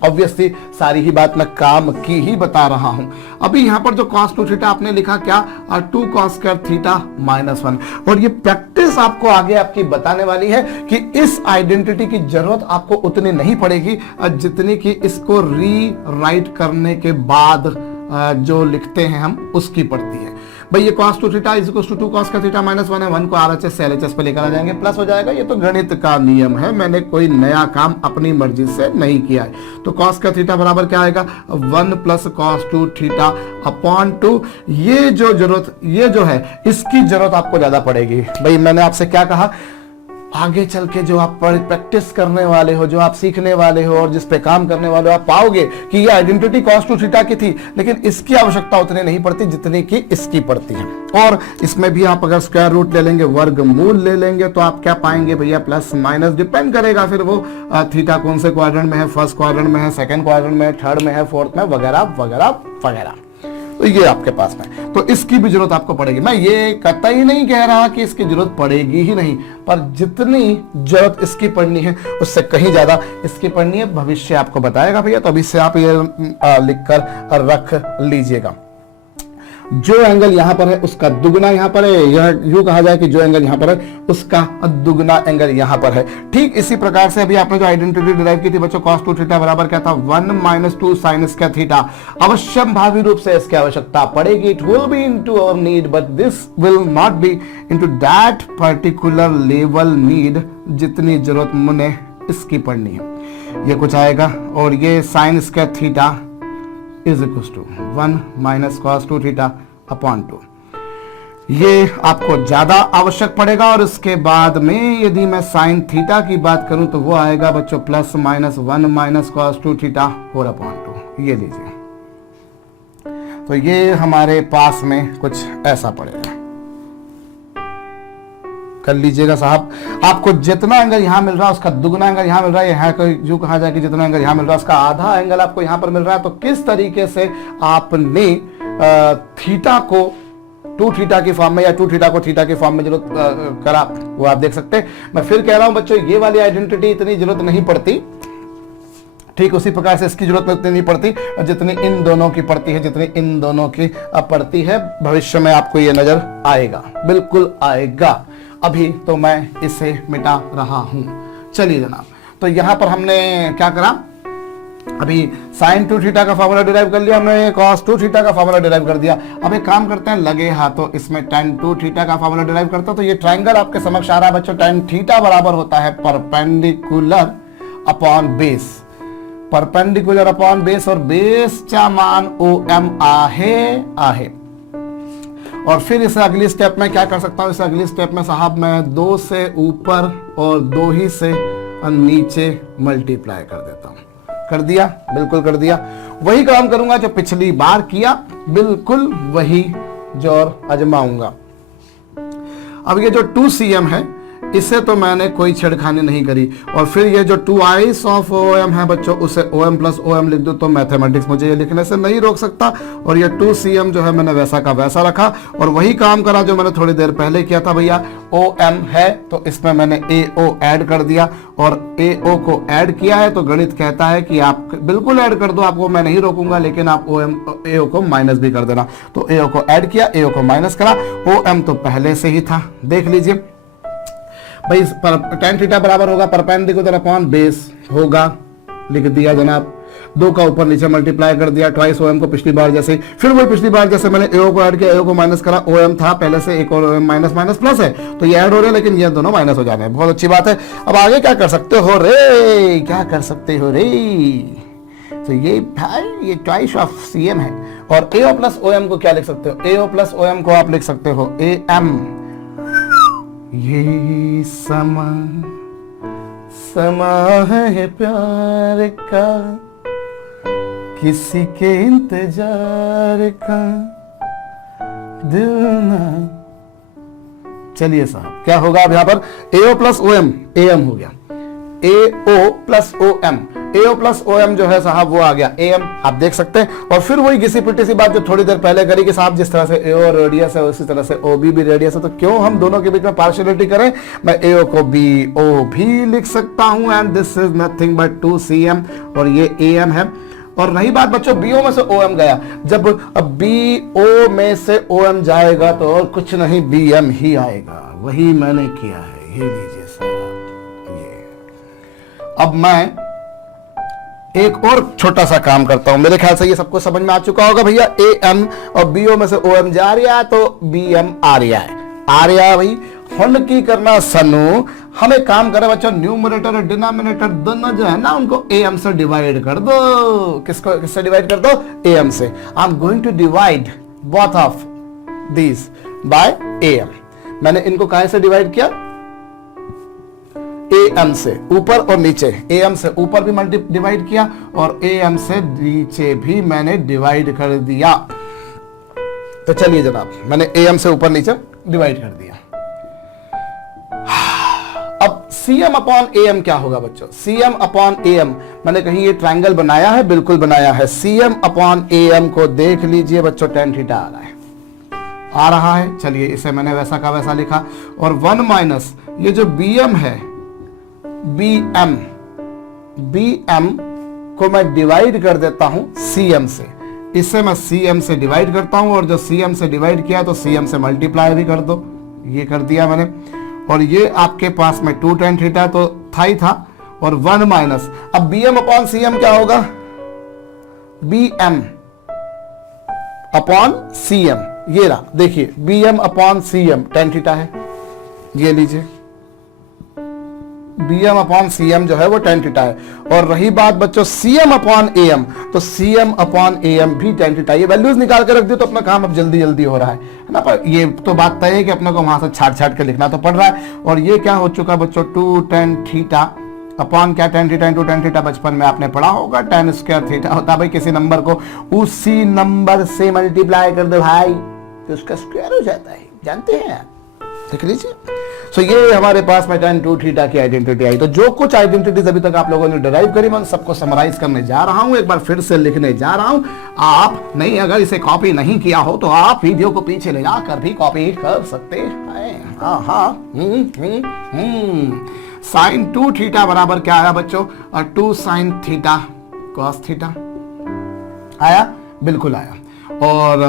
ऑब्वियसली सारी ही बात मैं काम की ही बता रहा हूं। अभी यहां पर जो cos 2 थीटा आपने लिखा क्या, 2 cos स्क्वायर थीटा -1, और ये प्रैक्टिस आपको आगे आपकी बताने वाली है कि इस आइडेंटिटी की जरूरत आपको उतनी नहीं पड़ेगी जितनी कि इसको रीराइट करने के बाद जो लिखते हैं हम उसकी पड़ती है। भाई ये cos 2 theta is equals to 2 cos square theta -1 है, 1 को RHS से LHS पे लेकर आ जाएंगे, प्लस हो जाएगा। ये तो गणित का नियम है, मैंने कोई नया काम अपनी मर्जी से नहीं किया है। तो cos स्क्वायर थीटा बराबर क्या आएगा, 1 प्लस cos 2 थीटा अपॉन 2। ये जो जरूरत, ये जो है इसकी जरूरत आपको ज्यादा पड़ेगी। भाई मैंने आपसे क्या कहा, आगे चल के जो आप प्रैक्टिस करने वाले हो, जो आप सीखने वाले हो और जिस पे काम करने वाले हो, आप पाओगे कि ये आइडेंटिटी cos 2 थीटा की थी, लेकिन इसकी आवश्यकता उतनी नहीं पड़ती जितनी कि इसकी पड़ती है। और इसमें भी आप अगर स्क्वायर रूट ले लेंगे, वर्गमूल ले लेंगे, तो आप क्या पाएंगे भैया, प्लस माइनस डिपेंड करेगा फिर वो थीटा कौन से क्वाड्रेंट में है, फर्स्ट क्वाड्रेंट में है, सेकंड क्वाड्रेंट में है, थर्ड में है, फोर्थ में, वगैरह वगैरह वगैरह। तो ये आपके पास में, तो इसकी भी जरूरत आपको पड़ेगी। मैं ये कतई नहीं कह रहा कि इसकी जरूरत पड़ेगी ही नहीं, पर जितनी जरूरत इसकी पड़नी है उससे कहीं ज्यादा इसकी पड़नी है, भविष्य आपको बताएगा भैया। तो अभी से आप ये लिख कर रख लीजिएगा। जो एंगल यहां पर है उसका दुगना यहां पर है, यह यूं कहा जाए कि जो एंगल यहां पर है उसका दुगना एंगल यहां पर है। ठीक इसी प्रकार से अभी आपने जो आइडेंटिटी डिराइव की थी बच्चों, cos 2 थीटा बराबर क्या था, 1 - 2 sin स्क्वायर थीटा। अवश्य भावी रूप से इसकी आवश्यकता पड़ेगी, it will be into our need, but this will not be into that particular level need जितनी जरूरत मुझे इसकी पड़नी है। ये कुछ आएगा और ये sin square theta is equal to 1 - cos 2 theta upon 2। ये आपको ज्यादा आवश्यक पड़ेगा। और इसके बाद में यदि मैं साइन थीटा की बात करूं तो वो आएगा बच्चों +-1 - cos 2 थीटा होल अपॉन 2। ये लीजिए, तो ये हमारे पास में कुछ ऐसा पड़ेगा। कर लीजिएगा साहब, आपको जितना एंगल यहां मिल रहा है उसका दुगना एंगल यहां मिल रहा है, यहां कोई जो कहा जाए कि जितना एंगल यहां मिल रहा है उसका आधा एंगल आपको यहां पर मिल रहा है। तो किस तरीके से आपने थीटा को 2 थीटा की फॉर्म में या 2 थीटा को थीटा की फॉर्म में जरूरत करा वो आप देख सकते हैं। मैं फिर कह रहा हूं बच्चों, ये वाली आइडेंटिटी इतनी जरूरत नहीं पड़ती, ठीक उसी प्रकार से इसकी जरूरत इतनी नहीं पड़ती जितनी इन दोनों की पड़ती है, जितनी इन दोनों की पड़ती है। भविष्य में आपको ये नजर आएगा, बिल्कुल आएगा। अभी तो मैं इसे मिटा रहा हूं। चलिए जनाब, तो यहां पर हमने क्या करा, अभी sin 2 थीटा का फॉर्मूला डिराइव कर लिया हमने, cos 2 थीटा का फॉर्मूला डिराइव कर दिया। अब एक काम करते हैं, लगे हाथों इसमें tan 2 थीटा का फॉर्मूला डिराइव करता हूं। तो ये ट्रायंगल आपके समक्ष आ रहा है बच्चों, tan थीटा बराबर होता है perpendicular upon base, perpendicular upon base, और बेस का मान OM आहे। और फिर इस अगली स्टेप में क्या कर सकता हूं, इस अगली स्टेप में साहब मैं 2 से ऊपर और 2 ही से नीचे मल्टीप्लाई कर देता हूं। कर दिया, बिल्कुल कर दिया। वही काम करूंगा जो पिछली बार किया, बिल्कुल वही जोर आजमाऊंगा। अब ये जो 2cm है इसे तो मैंने कोई छेड़खानी नहीं करी, और फिर ये जो 2i ऑफ OM है बच्चों उसे OM + OM लिख दो, तो मैथमेटिक्स मुझे ये लिखने से नहीं रोक सकता। और ये 2cm जो है मैंने वैसा का वैसा रखा, और वही काम करा जो मैंने थोड़ी देर पहले किया था भैया। OM है तो इसमें मैंने AO ऐड कर दिया, और AO को ऐड किया है तो गणित कहता है कि आप बिल्कुल ऐड कर दो, आपको मैं नहीं रोकूंगा, लेकिन आप AO को माइनस भी कर देना। तो AO को ऐड किया, AO को माइनस करा, OM तो पहले से ही था, देख लीजिए भाई। tan थीटा बराबर होगा परपेंडिकुलर अपॉन बेस होगा, लिख दिया जनाब। 2 का ऊपर नीचे मल्टीप्लाई कर दिया, ट्वाइस OM को पिछली बार जैसे, फिर वही पिछली बार जैसे मैंने AO को ऐड किया, AO को माइनस करा, OM था पहले से, एक और OM माइनस प्लस है तो ये ऐड हो रहे हैं, लेकिन ये दोनों माइनस हो जाने हैं। बहुत अच्छी बात है। अब आगे क्या कर सकते हो रे, क्या कर सकते हो रे, तो ये भाई ये ट्वाइस ऑफ CM है। और AO + OM को क्या लिख सकते हो, AO + OM को आप लिख सकते हो AM। ये समा है प्यार का, किसी के इंतजार का दिल ना। चलिए साहब, क्या होगा अब यहां पर, AO + OM, AM हो गया, AO + OM, AO + OM जो है साहब वो आ गया AM, आप देख सकते हैं। और फिर वही घिसी पिटी सी बात जो थोड़ी देर पहले करी कि साहब जिस तरह से AO रेडियस है उसी तरह से OB भी रेडियस है, तो क्यों हम दोनों के बीच में पार्शियलिटी करें। मैं AO को BO भी लिख सकता हूं, and this is nothing but 2cm, और ये AM है। और रही बात बच्चों BO में से OM गया, जब BO में से OM जाएगा तो और कुछ नहीं BM ही आएगा, वही मैंने किया है। ये लीजिए साहब, ये अब मैं एक और छोटा सा काम करता हूं, मेरे ख्याल से ये सबको समझ में आ चुका होगा भैया। AM और BO में से OM जा रहा है तो BM आ रहा है भाई। हुन की करना सनु, हमें काम करे बच्चों, न्यूमरेटर और डिनोमिनेटर दोनों जो है ना उनको AM से डिवाइड कर दो। किससे डिवाइड कर दो, AM से। I am going to divide both of these by AM। मैंने इनको कहां से डिवाइड किया, AM से ऊपर और नीचे, AM से ऊपर भी डिवाइड किया और AM से नीचे भी मैंने डिवाइड कर दिया। तो चलिए जनाब, मैंने AM से ऊपर नीचे डिवाइड कर दिया। अब CM अपॉन AM क्या होगा बच्चों, CM अपॉन AM, मैंने कहीं ये ट्रायंगल बनाया है, बिल्कुल बनाया है। CM अपॉन AM को देख लीजिए बच्चों, tan थीटा आ रहा है। चलिए इसे मैंने वैसा का वैसा लिखा, और 1 माइनस ये जो BM है, BM को मैं डिवाइड कर देता हूं CM से। इससे मैं CM से डिवाइड करता हूं, और जो CM से डिवाइड किया तो CM से मल्टीप्लाई भी कर दो, ये कर दिया मैंने। और ये आपके पास में 2 tan थीटा तो था ही था, और 1 माइनस, अब BM अपॉन CM क्या होगा, BM अपॉन CM, ये रहा देखिए BM upon CM tan theta है, ये लीजिए BM अपॉन CM जो है वो tan थीटा है। और रही बात बच्चों CM अपॉन AM, तो CM अपॉन AM भी tan थीटा, ये वैल्यूज निकाल के रख दियो तो अपना काम अब जल्दी जल्दी हो रहा है ना। पर ये तो बात तय है कि अपने को वहां से छाट छाट के लिखना तो पड़ रहा है। और ये क्या हो चुका बच्चों, 2 tan थीटा अपॉन क्या tan theta into tan theta, बचपन में आपने पढ़ा होगा tan स्क्वायर थीटा होता है भाई, किसी नंबर को उसी नंबर से मल्टीप्लाई कर दो भाई तो उसका स्क्वायर हो जाता है, जानते हैं आप, देख लीजिए। सो ये हमारे पास में tan 2 थीटा की आइडेंटिटी आई। तो जो कुछ आइडेंटिटीज अभी तक आप लोगों ने डिराइव करी मैं सबको समराइज करने जा रहा हूं, एक बार फिर से लिखने जा रहा हूं। आप नहीं, अगर इसे कॉपी नहीं किया हो तो आप वीडियो को पीछे ले जाकर भी कॉपी कर सकते हैं। साइन 2 थीटा बराबर क्या आया बच्चों, 2 sin थीटा cos थीटा आया, बिल्कुल आया। और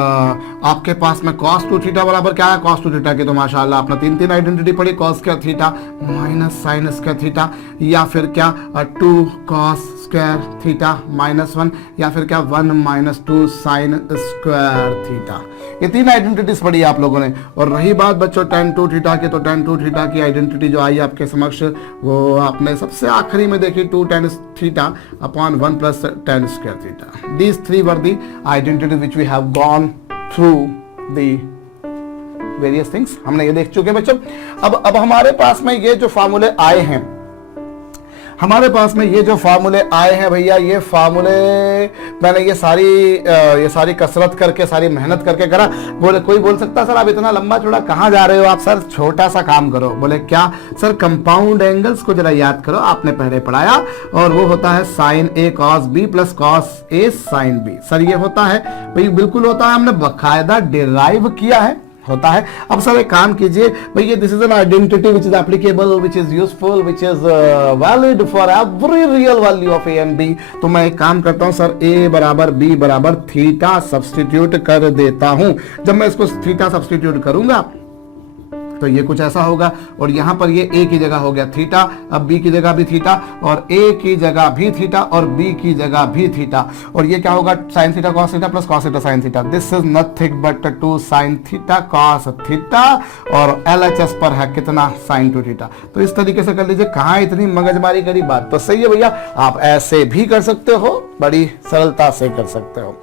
आपके पास में cos 2 थीटा बराबर क्या है, cos 2 थीटा की तो माशाल्लाह आपने तीन आइडेंटिटी पढ़ी, cos square theta minus sin square theta, या फिर क्या 2 cos स्क्वायर थीटा -1, या फिर क्या 1 माइनस 2 sin स्क्वायर थीटा। ये तीन आइडेंटिटीज पढ़ी आप लोगों ने। और रही बात बच्चों tan 2 थीटा की, तो tan 2 थीटा की आइडेंटिटी जो आई आपके समक्ष वो आपने सबसे आखिरी में देखी, 2 tan theta upon 1 plus tan square theta. These three were the identities which we have gone through the various things, हमने ये देख चुके हैं बच्चों। अब हमारे पास में ये जो फार्मूले आए हैं, हमारे पास में ये जो फार्मूले आए हैं भैया, ये फार्मूले मैंने ये सारी कसरत करके, सारी मेहनत करके करा। बोले कोई बोल सकता सर आप इतना लंबा चौड़ा कहाँ जा रहे हो आप, सर छोटा सा काम करो। बोले क्या सर, कंपाउंड एंगल्स को जरा याद करो, आपने पहले पढ़ाया, और वो होता है sin A cos B plus cos A sin B। Sir ये होता है भाई, बिल्कुल होता है, हमने बकायदा डिराइव किया है, होता है। अब सर एक काम कीजिए भैया, this is an identity which is applicable, which is useful, which is valid for every real value of A and B. तो मैं एक काम करता हूं सर, ए बराबर बी बराबर थीटा सब्सटीट्यूट कर देता हूं। जब मैं इसको थीटा सब्सटीट्यूट करूंगा तो ये कुछ ऐसा होगा, और यहां पर ये a की जगह हो गया थीटा, अब b की जगह भी थीटा, और a की जगह भी थीटा, और b की जगह भी थीटा, और ये क्या होगा sin theta cos theta plus cos theta sin theta. This is nothing but 2 sin theta cos theta, और LHS पर है कितना sin 2 थीटा। तो इस तरीके से कर लीजिए, कहां इतनी मगजमारी करी, बात तो सही है भैया, आप ऐसे भी कर सकते हो, बड़ी सरलता से कर सकते हो।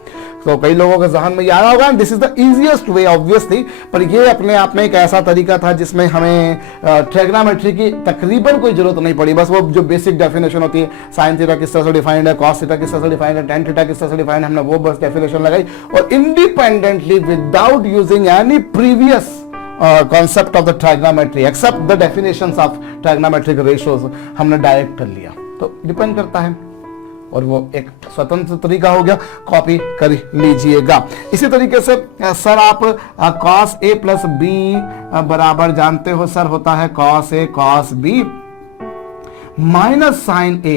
तो कई लोगों के जहन में ये आया होगा, this is the easiest way obviously, पर ये अपने आप में एक ऐसा तरीका था जिसमें हमें ट्रिग्नोमेट्री की तकरीबन कोई जरूरत नहीं पड़ी। बस वो जो बेसिक डेफिनेशन होती है, साइन थीटा किस तरह से डिफाइंड है, कॉस थीटा किस तरह से डिफाइंड है, टेन थीटा किस तरह से डिफाइंड है, हमने वो बस डेफिनेशन लगाई, और independently without using any previous concept of the trigonometry except the definitions of trigonometric ratios हमने डायरेक्ट कर लिया। तो डिपेंड करता है, और वो एक स्वतंत्र तरीका हो गया, कॉपी कर लीजिएगा। इसी तरीके से सर आप cos A प्लस बी बराबर जानते हो सर होता है cos A cos B minus sin A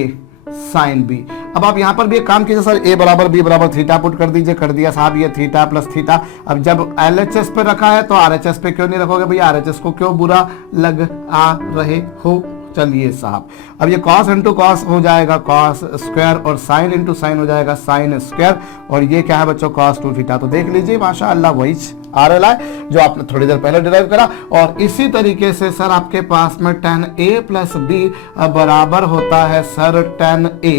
sin B। अब आप यहां पर भी एक काम कीजिए सर, A बराबर B बराबर थीटा पुट कर दीजिए, कर दिया साहब, ये थीटा प्लस थीटा। अब जब LHS पे रखा है तो RHS पे क्यों नहीं रखोगे भैया, RHS को क्यों बुरा लग आ रहे हो। चलिए साहब, अब ये cos इंटू cos हो जाएगा cos स्क्वायर, और sin इंटू sin हो जाएगा sin स्क्वायर, और ये क्या है बच्चों cos 2 थीटा। तो देख लीजिए माशाअल्लाह वही आ रहा है जो आपने थोड़ी देर पहले डिराइव करा। और इसी तरीके से सर आपके पास में tan A प्लस B बराबर होता है sir tan A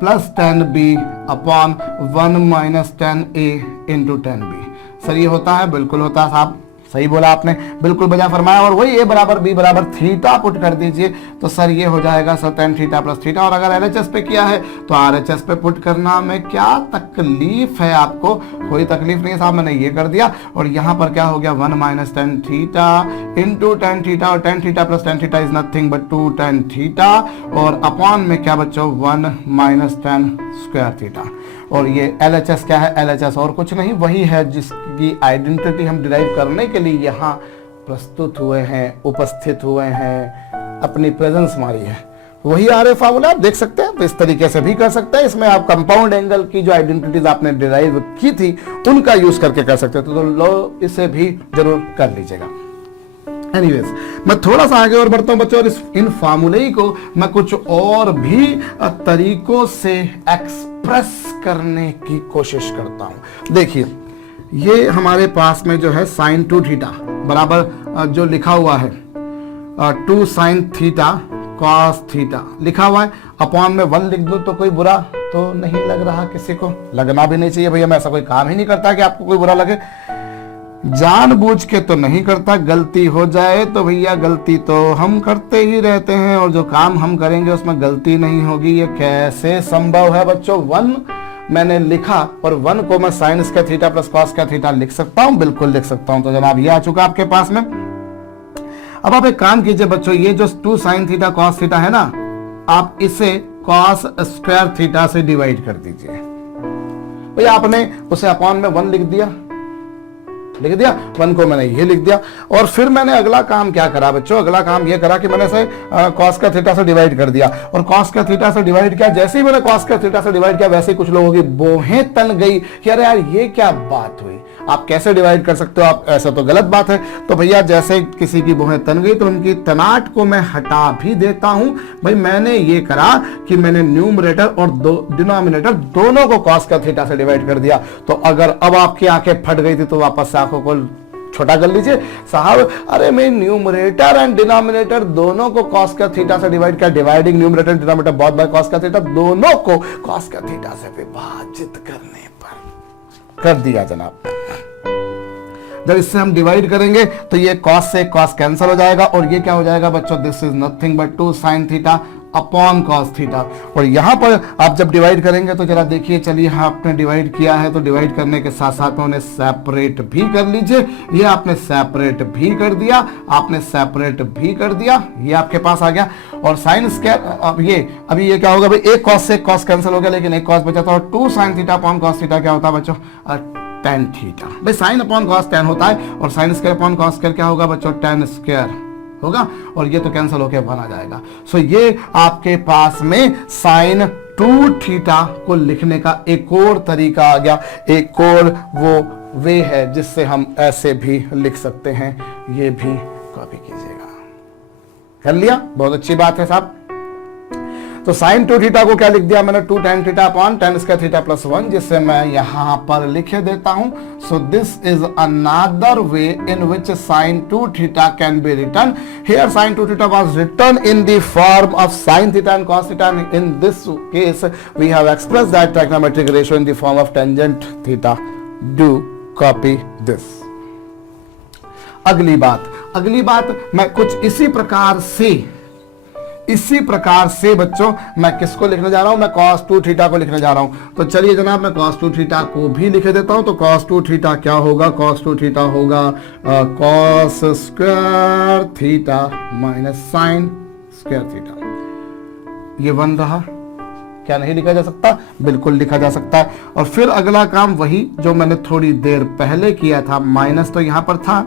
plus tan B upon 1 minus tan A into tan B। Sir ये होता है, बिल्कुल होता है साहब, सही बोला आपने, बिल्कुल बजा फरमाया। और वही A बराबर B बराबर थीटा पुट कर दीजिए, तो सर ये हो जाएगा sir tan theta plus theta. और अगर LHS पे किया है तो RHS पे पुट करना में क्या तकलीफ है आपको, कोई तकलीफ नहीं है साहब, मैंने ये कर दिया। और यहाँ पर क्या हो गया 1 minus tan theta into tan theta, और tan theta plus tan theta is nothing but 2 tan theta, और अपॉन में क्या बच्चों 1 माइनस tan स्क्वायर थीटा। और ये LHS क्या है, LHS और कुछ नहीं, वही है जिसकी आइडेंटिटी हम डिराइव करने के लिए यहाँ प्रस्तुत हुए हैं, उपस्थित हुए हैं, अपनी प्रेजेंस मारी है। वही आ रहे फार्मूला आप देख सकते हैं, तो इस तरीके से भी कर सकते हैं। इसमें आप कंपाउंड एंगल की जो आइडेंटिटीज आपने डिराइव की थी उनका यूज करके कर सकते हो, तो लो इसे भी जरूर कर लीजिएगा। एनीवेज, मैं थोड़ा सा आगे और बढ़ता हूं बच्चों, और इन फार्मूले को मैं कुछ और भी तरीकों से एक्सप्रेस करने की कोशिश करता हूं। देखिए, ये हमारे पास में जो है साइन 2 थीटा बराबर जो लिखा हुआ है 2 साइन थीटा कॉस थीटा लिखा हुआ है, अपॉन में 1 लिख दूं तो कोई बुरा तो नहीं लग रहा, किसी को लगना भी नहीं चाहिए भैया, मैं ऐसा कोई काम ही नहीं करता कि आपको कोई बुरा लगे, जानबूझ के तो नहीं करता, गलती हो जाए तो भैया गलती तो हम करते ही रहते हैं, और जो काम हम करेंगे उसमें गलती नहीं होगी, ये कैसे संभव है बच्चों। 1 मैंने लिखा और 1 को मैं sign square theta plus cos square theta लिख सकता हूं, बिल्कुल लिख सकता हूं। तो जनाब ये आ चुका आपके पास में। अब आप एक काम कीजिए बच्चों, ये जो 2 साइन थीटा कॉस थीटा है ना, आप इसे कॉस स्क्वायर थीटा से डिवाइड कर दीजिए। भैया आपने उसे अपॉन में 1 लिख दिया, 1 को मैंने ये लिख दिया, और फिर मैंने अगला काम क्या करा बच्चों, अगला काम ये करा कि मैंने इसे कॉस का थीटा से डिवाइड कर दिया, और कॉस का थीटा से डिवाइड किया। जैसे ही मैंने कॉस का थीटा से डिवाइड किया वैसे ही कुछ लोगों की बोहें तन गई कि अरे यार ये क्या बात हुई, आप कैसे डिवाइड कर सकते हो, आप ऐसा तो गलत बात है। तो भैया जैसे किसी की बोहें तन गई तो उनकी तनाट को मैं हटा भी देता हूं। भाई मैंने ये करा कि मैंने न्यूमरेटर और डिनोमिनेटर दोनों को कॉस का थीटा से डिवाइड कर दिया। तो अगर अब आपकी आंखें फट गई थी तो वापस से आंखों को छोटा कर लीजिए साहब, अरे मैं न्यूमरेटर एंड डिनोमिनेटर दोनों को कॉस का थीटा से डिवाइड किया, डिवाइडिंग न्यूमरेटर डिनोमिनेटर बहुत बाय कॉस का थीटा, दोनों को कॉस का थीटा से विभाजित करने पर कर दिया जनाब। जब इससे हम डिवाइड करेंगे तो ये cos से cos कैंसिल हो जाएगा, और ये क्या हो जाएगा बच्चों, this is nothing but 2 sign theta upon cos theta. और यहां पर आप जब डिवाइड करेंगे तो जरा देखिए, चलिए आपने डिवाइड किया है तो डिवाइड करने के साथ साथ में उन्हें सेपरेट भी कर लीजिए। ये आपने सेपरेट भी कर दिया, आपने सेपरेट भी कर दिया, ये आपके पास आ गया। और साइन स्क्वायर अभी ये क्या होगा भाई, एक cos से cos कैंसिल हो गया लेकिन एक cos बचा था, और 2 sign theta upon cos theta क्या होता है बच्चों, tan थीटा। भाई साइन अपॉन कॉस tan होता है, और sine square upon cos square क्या होगा बच्चों, tan स्क्वायर होगा, और ये तो कैंसिल होकर 1 आ जाएगा। सो ये आपके पास में साइन 2 थीटा को लिखने का एक और तरीका आ गया, एक और वो वे है जिससे हम ऐसे भी लिख सकते हैं, ये भी कॉपी कीजिएगा। कर लिया, बहुत अच्छी बात है साहब। तो साइन 2 थीटा को क्या लिख दिया मैंने, 2 tan theta upon tan square theta plus 1, जिससे मैं यहां पर लिखे देता हूं। So this is another way in which sine 2 theta can be written. Here sine 2 theta was written in the form of sine theta and cos theta. In this case we have expressed that trigonometric ratio in the form of tangent theta. Do copy this. अगली बात मैं कुछ इसी प्रकार से बच्चों मैं किसको लिखने जा रहा हूं, मैं cos 2 थीटा को लिखने जा रहा हूं। तो चलिए जनाब मैं cos 2 थीटा को भी लिख देता हूं। तो cos 2 थीटा क्या होगा, cos 2 थीटा होगा cos square theta minus sine square theta. ये 1 रहा, क्या नहीं लिखा जा सकता, बिल्कुल लिखा जा सकता है। और फिर अगला काम वही जो मैंने थोड़ी देर पहले किया था, माइनस तो यहां पर था,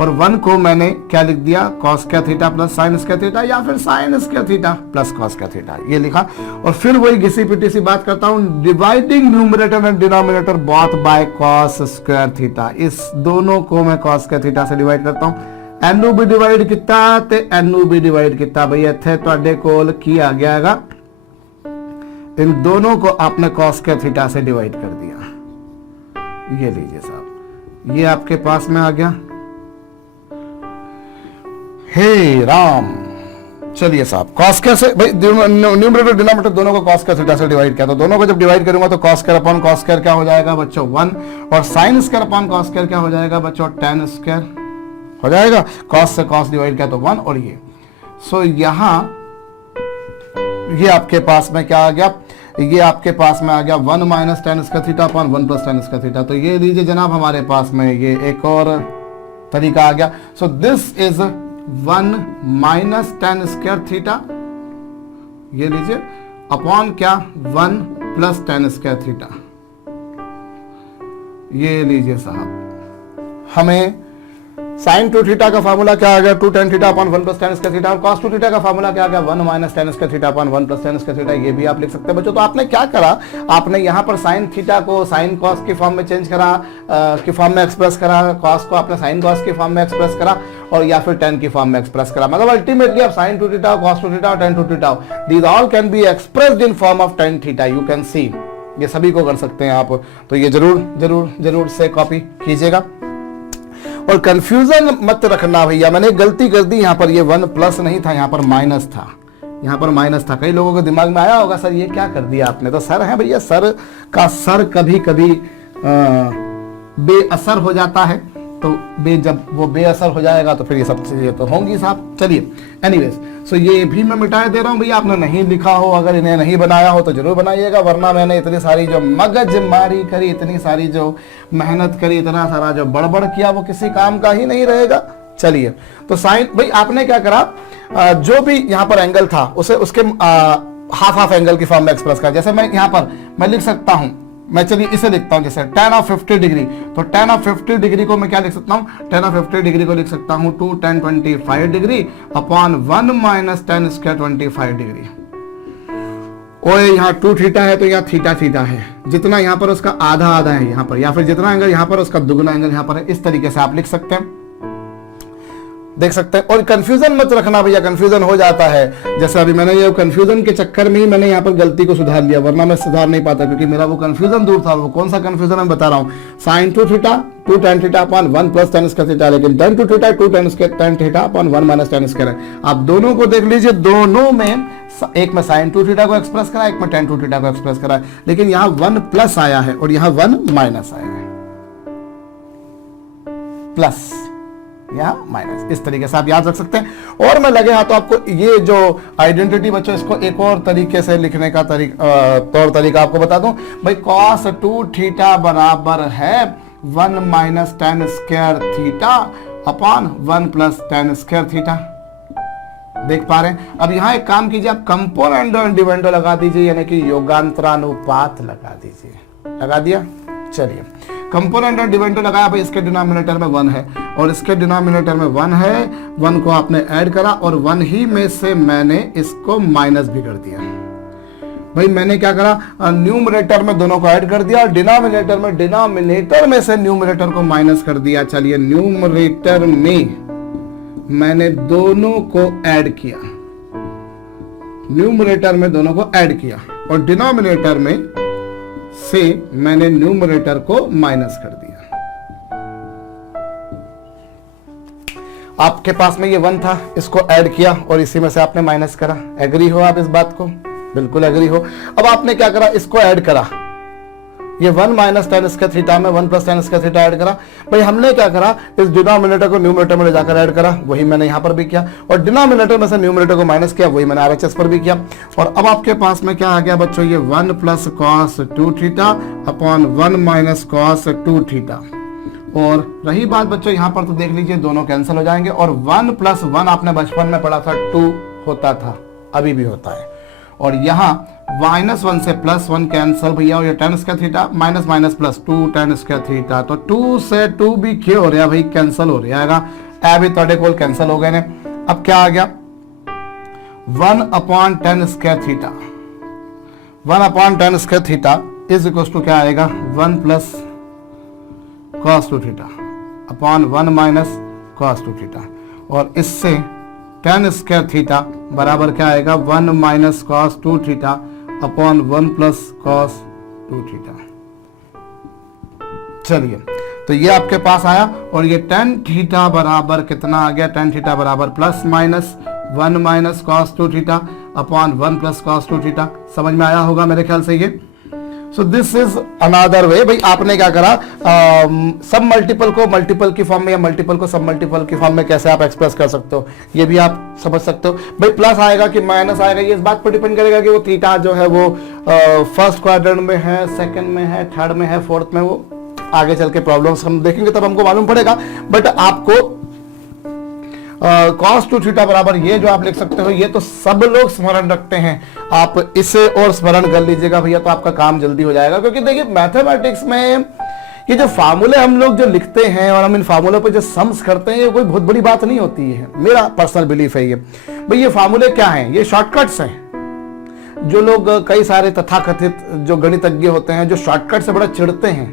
और 1 को मैंने क्या लिख दिया, cos square theta plus sign square theta, या फिर sign square theta plus cos square theta, ये लिखा। और फिर वही घिसी पिटी सी बात करता हूं, dividing numerator and denominator both by cos square theta. इस दोनों को मैं cos स्क्वायर थीटा से डिवाइड करता हूं। एनू भी डिवाइड किता ते एनू भी डिवाइड किता, भई इत्थे तुहाडे कोल की आ गयागा, इन दोनों को आपने cos स्क्वायर थीटा से डिवाइड कर दिया। ये लीजिए साहब, ये आपके पास में आ गया। हे राम, चलिए साहब cos स्क्वायर से भाई न्यूमरेटर डिनोमिनेटर दोनों को cos स्क्वायर थीटा से डिवाइड किया, तो दोनों को जब डिवाइड करूंगा तो cos square upon cos square क्या हो जाएगा बच्चों 1, और sin square upon cos square क्या हो जाएगा बच्चों tan स्क्वायर हो जाएगा। cos से cos डिवाइड किया तो 1, और ये सो यहां ये आपके पास में क्या आ गया, ये आपके पास में आ गया 1 minus tan square theta upon 1 plus tan square theta. तो ये लीजिए जनाब हमारे पास में ये एक और तरीका आ गया। सो this is 1 minus tan square theta, ये लीजिए अपॉन क्या 1 प्लस tan स्क्वायर थीटा। ये लीजिए साहब, हमें साइन 2 थीटा का फार्मूला क्या आ गया, 2 tan theta upon 1 plus tan square theta, और cos 2 थीटा का फार्मूला क्या आ गया, 1 minus tan square theta upon 1 plus tan square theta. ये भी आप लिख सकते हैं बच्चों। तो आपने क्या करा, आपने यहाँ पर साइन थीटा को साइन कॉस की फॉर्म में चेंज करा, की फॉर्म में एक्सप्रेस करा, कॉस को आपने साइन कॉस की फॉर्म में एक्सप्रेस करा, और या फिर tan की फॉर्म में एक्सप्रेस करा। मतलब अल्टीमेटली आप साइन 2 थीटा, cos 2 थीटा और tan 2 theta, these all can be expressed in form of tan theta. You can see, ये सभी को कर सकते हैं आप। तो ये जरूर जरूर जरूर से कॉपी कीजिएगा और कंफ्यूजन मत रखना भैया, मैंने गलती कर दी यहाँ पर, ये 1 प्लस नहीं था, यहाँ पर माइनस था, यहाँ पर माइनस था। कई लोगों के दिमाग में आया होगा सर ये क्या कर दिया आपने। तो सर है भैया, सर का सर कभी कभी बेअसर हो जाता है, तो जब वो बेअसर हो जाएगा तो फिर ये सब चीजें तो होंगी साहब। चलिए एनीवेज, सो ये भी मैं मिटाए दे रहा हूँ भैया। आपने नहीं लिखा हो, अगर इन्हें नहीं बनाया हो तो जरूर बनाइएगा, वरना मैंने इतनी सारी जो मगजमारी करी, इतनी सारी जो मेहनत करी, इतना सारा जो बड़बड़ किया, वो किसी काम का ही नहीं रहेगा। चलिए, तो साइन भाई आपने क्या करा, जो भी यहाँ पर एंगल था उसे उसके हाफ हाफ एंगल की फॉर्म में एक्सप्रेस करा। जैसे मैं यहाँ पर मैं लिख सकता हूँ, मैं चलिए इसे लिखता हूं, जैसे tan ऑफ 50 डिग्री, तो tan ऑफ 50 डिग्री को मैं क्या लिख सकता हूं, tan ऑफ 50 डिग्री को लिख सकता हूं 2 tan 25 degree upon 1 minus tan square 25 degree. और यहाँ 2 थीटा है तो यहाँ थीटा थीटा है, जितना यहाँ पर उसका आधा आधा है यहाँ पर, या फिर जितना एंगल यहाँ पर उसका दुगना एंगल यहाँ पर है। इस तरीके से आप लिख सकते हैं, देख सकते हैं। और कंफ्यूजन मत रखना भैया, कंफ्यूजन हो जाता है। जैसे अभी मैंने ये कंफ्यूजन के चक्कर में ही मैंने यहाँ पर गलती को सुधार लिया, वरना मैं सुधार नहीं पाता, क्योंकि मेरा वो कंफ्यूजन दूर था। वो कौन सा कंफ्यूजन मैं बता रहा हूँ, sine 2 theta 2 tan theta upon 1 plus tan square theta, लेकिन tan 2 theta 2 tan theta upon 1 minus tan square है। आप दोनों को देख लीजिए, दोनों में एक में साइन 2 थीटा को एक्सप्रेस करा, एक में tan 2 थीटा को एक्सप्रेस करा, लेकिन यहाँ 1 प्लस आया है और यहाँ 1 माइनस आया है, प्लस या माइनस। इस तरीके से आप याद रख सकते हैं। और मैं लगे हाथ तो आपको ये जो आइडेंटिटी बच्चों, इसको एक और तरीके से लिखने का तौर तरीका आपको बता दूं भाई। cos 2 थीटा बराबर है 1 minus tan square theta upon 1 plus tan square theta. देख पा रहे हैं। अब यहां एक काम कीजिए, आप कंपोनेंट और डिविडेंड लगा दीजिए, यानी कि योगांतरानुपात लगा दीजिए। लगा दिया, चलिए कंपोनेंट और डिविडेंड लगाया भाई। इसके डिनोमिनेटर में 1 है और इसके डिनोमिनेटर में 1 है, 1 को आपने ऐड करा और 1 ही में से मैंने इसको माइनस भी कर दिया। भाई मैंने क्या करा, न्यूमरेटर में दोनों को ऐड कर दिया और डिनोमिनेटर में से न्यूमरेटर को माइनस कर दिया। चलिए न्यूमरेटर में मैंने दोनों को ऐड किया, न्यूमरेटर में दोनों को ऐड किया और डिनोमिनेटर में से मैंने न्यूमरेटर को माइनस कर दिया। आपके पास में ये 1 था, इसको ऐड किया और इसी में से आपने माइनस करा। एग्री हो आप इस बात को? बिल्कुल एग्री हो। अब आपने क्या करा, इसको ऐड करा, ये 1 माइनस tan स्क्वायर थीटा में 1 plus tan square theta add करा। भाई हमने क्या करा, इस डिनोमिनेटर को न्यूमरेटर में ले जाकर ऐड करा, वही मैंने यहां पर भी किया, और डिनोमिनेटर में से न्यूमरेटर को माइनस किया, वही मैंने RHS पर भी किया। और अब आपके पास में क्या आ गया बच्चों, ये 1 plus cos 2 theta upon 1 minus cos 2 theta. और रही बात बच्चों यहाँ पर, तो देख लीजिए दोनों कैंसिल हो जाएंगे और 1 प्लस 1 आपने बचपन में पढ़ा था 2 होता था, अभी भी होता है। और यहाँ -1 से +1 कैंसिल भैया, और ये tan square theta minus minus plus 2 tan square theta, तो 2 से 2 भी क्यों हो रहा भाई, कैंसिल हो रहा है। ए भी थोड़े कोल कैंसिल हो गए ने। अब क्या आ गया, 1 upon tan square theta, 1 upon tan square theta is equal to क्या आएगा, 1 plus cos 2 theta upon 1 minus cos 2 theta. और इससे tan स्क्वायर थीटा बराबर क्या आएगा, 1 minus cos 2 theta upon 1 plus cos 2 theta. चलिए तो ये आपके पास आया और ये tan थीटा बराबर कितना आ गया, tan थीटा बराबर plus minus 1 minus cos 2 theta upon 1 plus cos 2 theta. समझ में आया होगा मेरे ख्याल से ये। सो दिस इज अनदर वे। भाई आपने क्या करा, सब मल्टीपल को मल्टीपल की फॉर्म में या मल्टीपल को सब मल्टीपल की फॉर्म में कैसे आप एक्सप्रेस कर सकते हो, ये भी आप समझ सकते हो। भाई प्लस आएगा कि माइनस आएगा, ये इस बात पर डिपेंड करेगा कि वो थीटा जो है वो फर्स्ट क्वाड्रेंट में है, सेकंड में है, थर्ड में है, फोर्थ में। वो आगे चल के प्रॉब्लम्स हम देखेंगे तब हमको मालूम पड़ेगा। बट आपको cos 2 थीटा बराबर ये जो आप लिख सकते हो, ये तो सब लोग स्मरण रखते हैं। आप इसे और स्मरण कर लीजिएगा भैया, तो आपका काम जल्दी हो जाएगा। क्योंकि देखिए मैथमेटिक्स में ये जो फार्मूले हम लोग जो लिखते हैं और हम इन फार्मूलों पे जो सम्स करते हैं, ये कोई बहुत बड़ी बात नहीं होती है, मेरा पर्सनल बिलीफ है ये। भाई ये फार्मूले क्या हैं? ये शॉर्टकट्स हैं। जो लोग कई सारे तथाकथित जो गणितज्ञ होते हैं, जो शॉर्टकट से बड़ा चिढ़ते हैं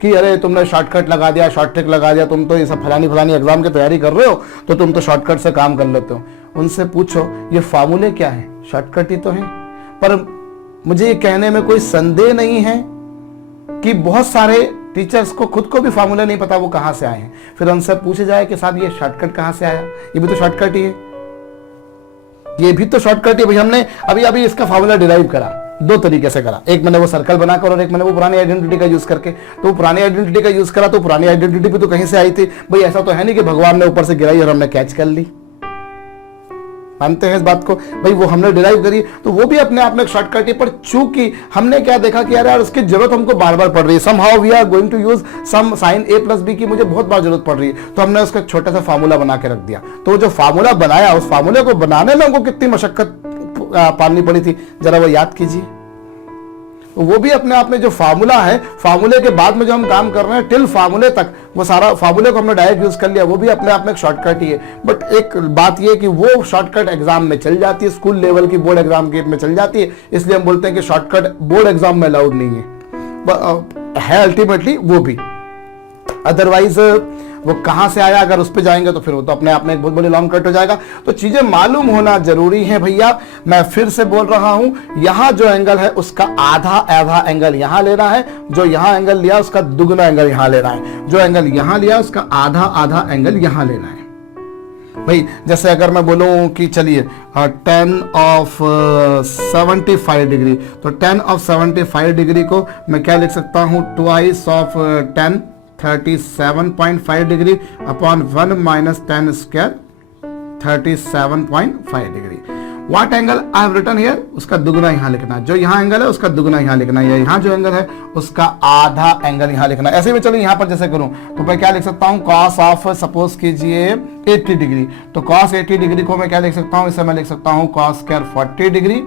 कि अरे तुमने शॉर्टकट लगा दिया, शॉर्ट ट्रिक लगा दिया, तुम तो ये सब फलानी एग्जाम की तैयारी कर रहे हो तो तुम तो शॉर्टकट से काम कर लेते हो। उनसे पूछो ये फार्मूले क्या है? शॉर्टकट ही तो है। पर मुझे ये कहने में कोई संदेह नहीं है कि बहुत सारे टीचर्स को खुद को भी फार्मूला नहीं पता वो कहां से आए हैं। फिर उनसे पूछे जाए कि साहब ये शॉर्टकट कहां से आया? ये भी तो शॉर्टकट ही है, ये भी तो शॉर्टकट ही। भाई हमने अभी इसका फार्मूला डिराइव करा, दो तरीके से करा, एक मैंने वो सर्कल बनाकर और एक मैंने वो पुरानी आइडेंटिटी का यूज करके। तो पुरानी आइडेंटिटी का यूज करा तो पुरानी आइडेंटिटी भी तो कहीं से आई थी। भाई ऐसा तो है नहीं कि भगवान ने ऊपर से गिराई और हमने कैच कर ली, मानते हैं इस बात को? भाई वो हमने डिराइव करी तो वो भी अपने आप में एक शॉर्टकट है। पर चूंकि हमने क्या देखा कि यार उसकी जरूरत हमको बार बार पड़ रही है, somehow we are going to use some sine a plus B की मुझे बहुत बार जरूरत पड़ रही है, तो हमने उसका छोटा सा फार्मूला बना के रख दिया। तो जो फार्मूला बनाया, उस फार्मूले को बनाने में हमको कितनी मशक्कत पालनी पड़ी थी, जरा वो याद कीजिए। वो भी अपने आप में जो फार्मूला है, फार्मूले के बाद में जो हम काम कर रहे हैं टिल फार्मूले तक, वो सारा फार्मूले को हमने डायरेक्ट यूज कर लिया, वो भी अपने आप में एक शॉर्टकट ही है। बट एक बात ये कि वो शॉर्टकट एग्जाम में चल जाती है, स्कूल लेवल की बोर्ड एग्जाम के में चल जाती है, इसलिए हम बोलते हैं कि शॉर्टकट बोर्ड एग्जाम में अलाउड नहीं है अल्टीमेटली वो भी। अदरवाइज वो कहां से आया, अगर उस पर जाएंगे तो फिर वो तो अपने आप में एक बहुत बड़ी लॉन्ग कट हो जाएगा। तो चीजें मालूम होना जरूरी है भैया। मैं फिर से बोल रहा हूं, यहां जो एंगल है उसका आधा एंगल यहां लेना है, जो यहां एंगल लिया उसका दुगना एंगल यहां लेना है, जो एंगल यहां लिया उसका आधा एंगल यहां लेना है। भाई जैसे अगर मैं बोलूं कि चलिए tan ऑफ 75 डिग्री, तो tan ऑफ 75 डिग्री को मैं क्या लिख सकता हूं? Twice of tan 37.5 degree upon 1 minus tan square 37.5 degree. What angle I have written here, उसका दुगना यहां लिखना है, जो यहां एंगल है उसका दुगना यहां लिखना है, यहां जो एंगल है उसका आधा एंगल यहां लिखना है। ऐसे में चलो यहां पर जैसे करूं तो मैं क्या लिख सकता हूं? cos ऑफ सपोज कीजिए 80 डिग्री, तो cos 80 डिग्री को मैं क्या लिख सकता हूं? इसे मैं लिख सकता हूं cos square 40 degree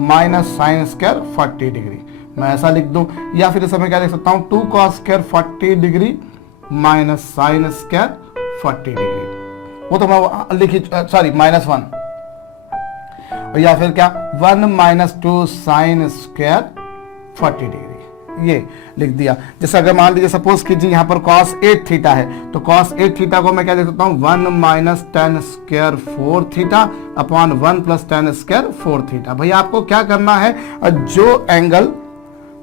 minus sin square 40 degree, मैं ऐसा लिख दूं। या फिर इसे मैं क्या लिख सकता हूं? 2 cos square 40 degree minus sin square 40 degree, वो तो मैं लिखी, सॉरी -1, या फिर क्या 1 माइनस 2 sin स्क्वायर 40 डिग्री, ये लिख दिया। जैसे अगर मान लीजिए सपोज कीजिए यहाँ पर cos 8 थीटा है, तो cos 8 थीटा को मैं क्या लिख सकता हूँ? 1 minus tan square 4 theta upon 1 plus tan square 4 theta. भाई आपको क्या करना है? जो एंगल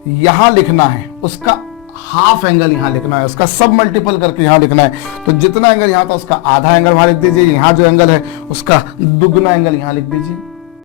यहां लिखना है उसका हाफ एंगल यहां लिखना है, उसका सब मल्टीपल करके यहां लिखना है। तो जितना एंगल यहां था उसका आधा एंगल वहां लिख दीजिए, यहां जो एंगल है उसका दुगना एंगल यहां लिख दीजिए।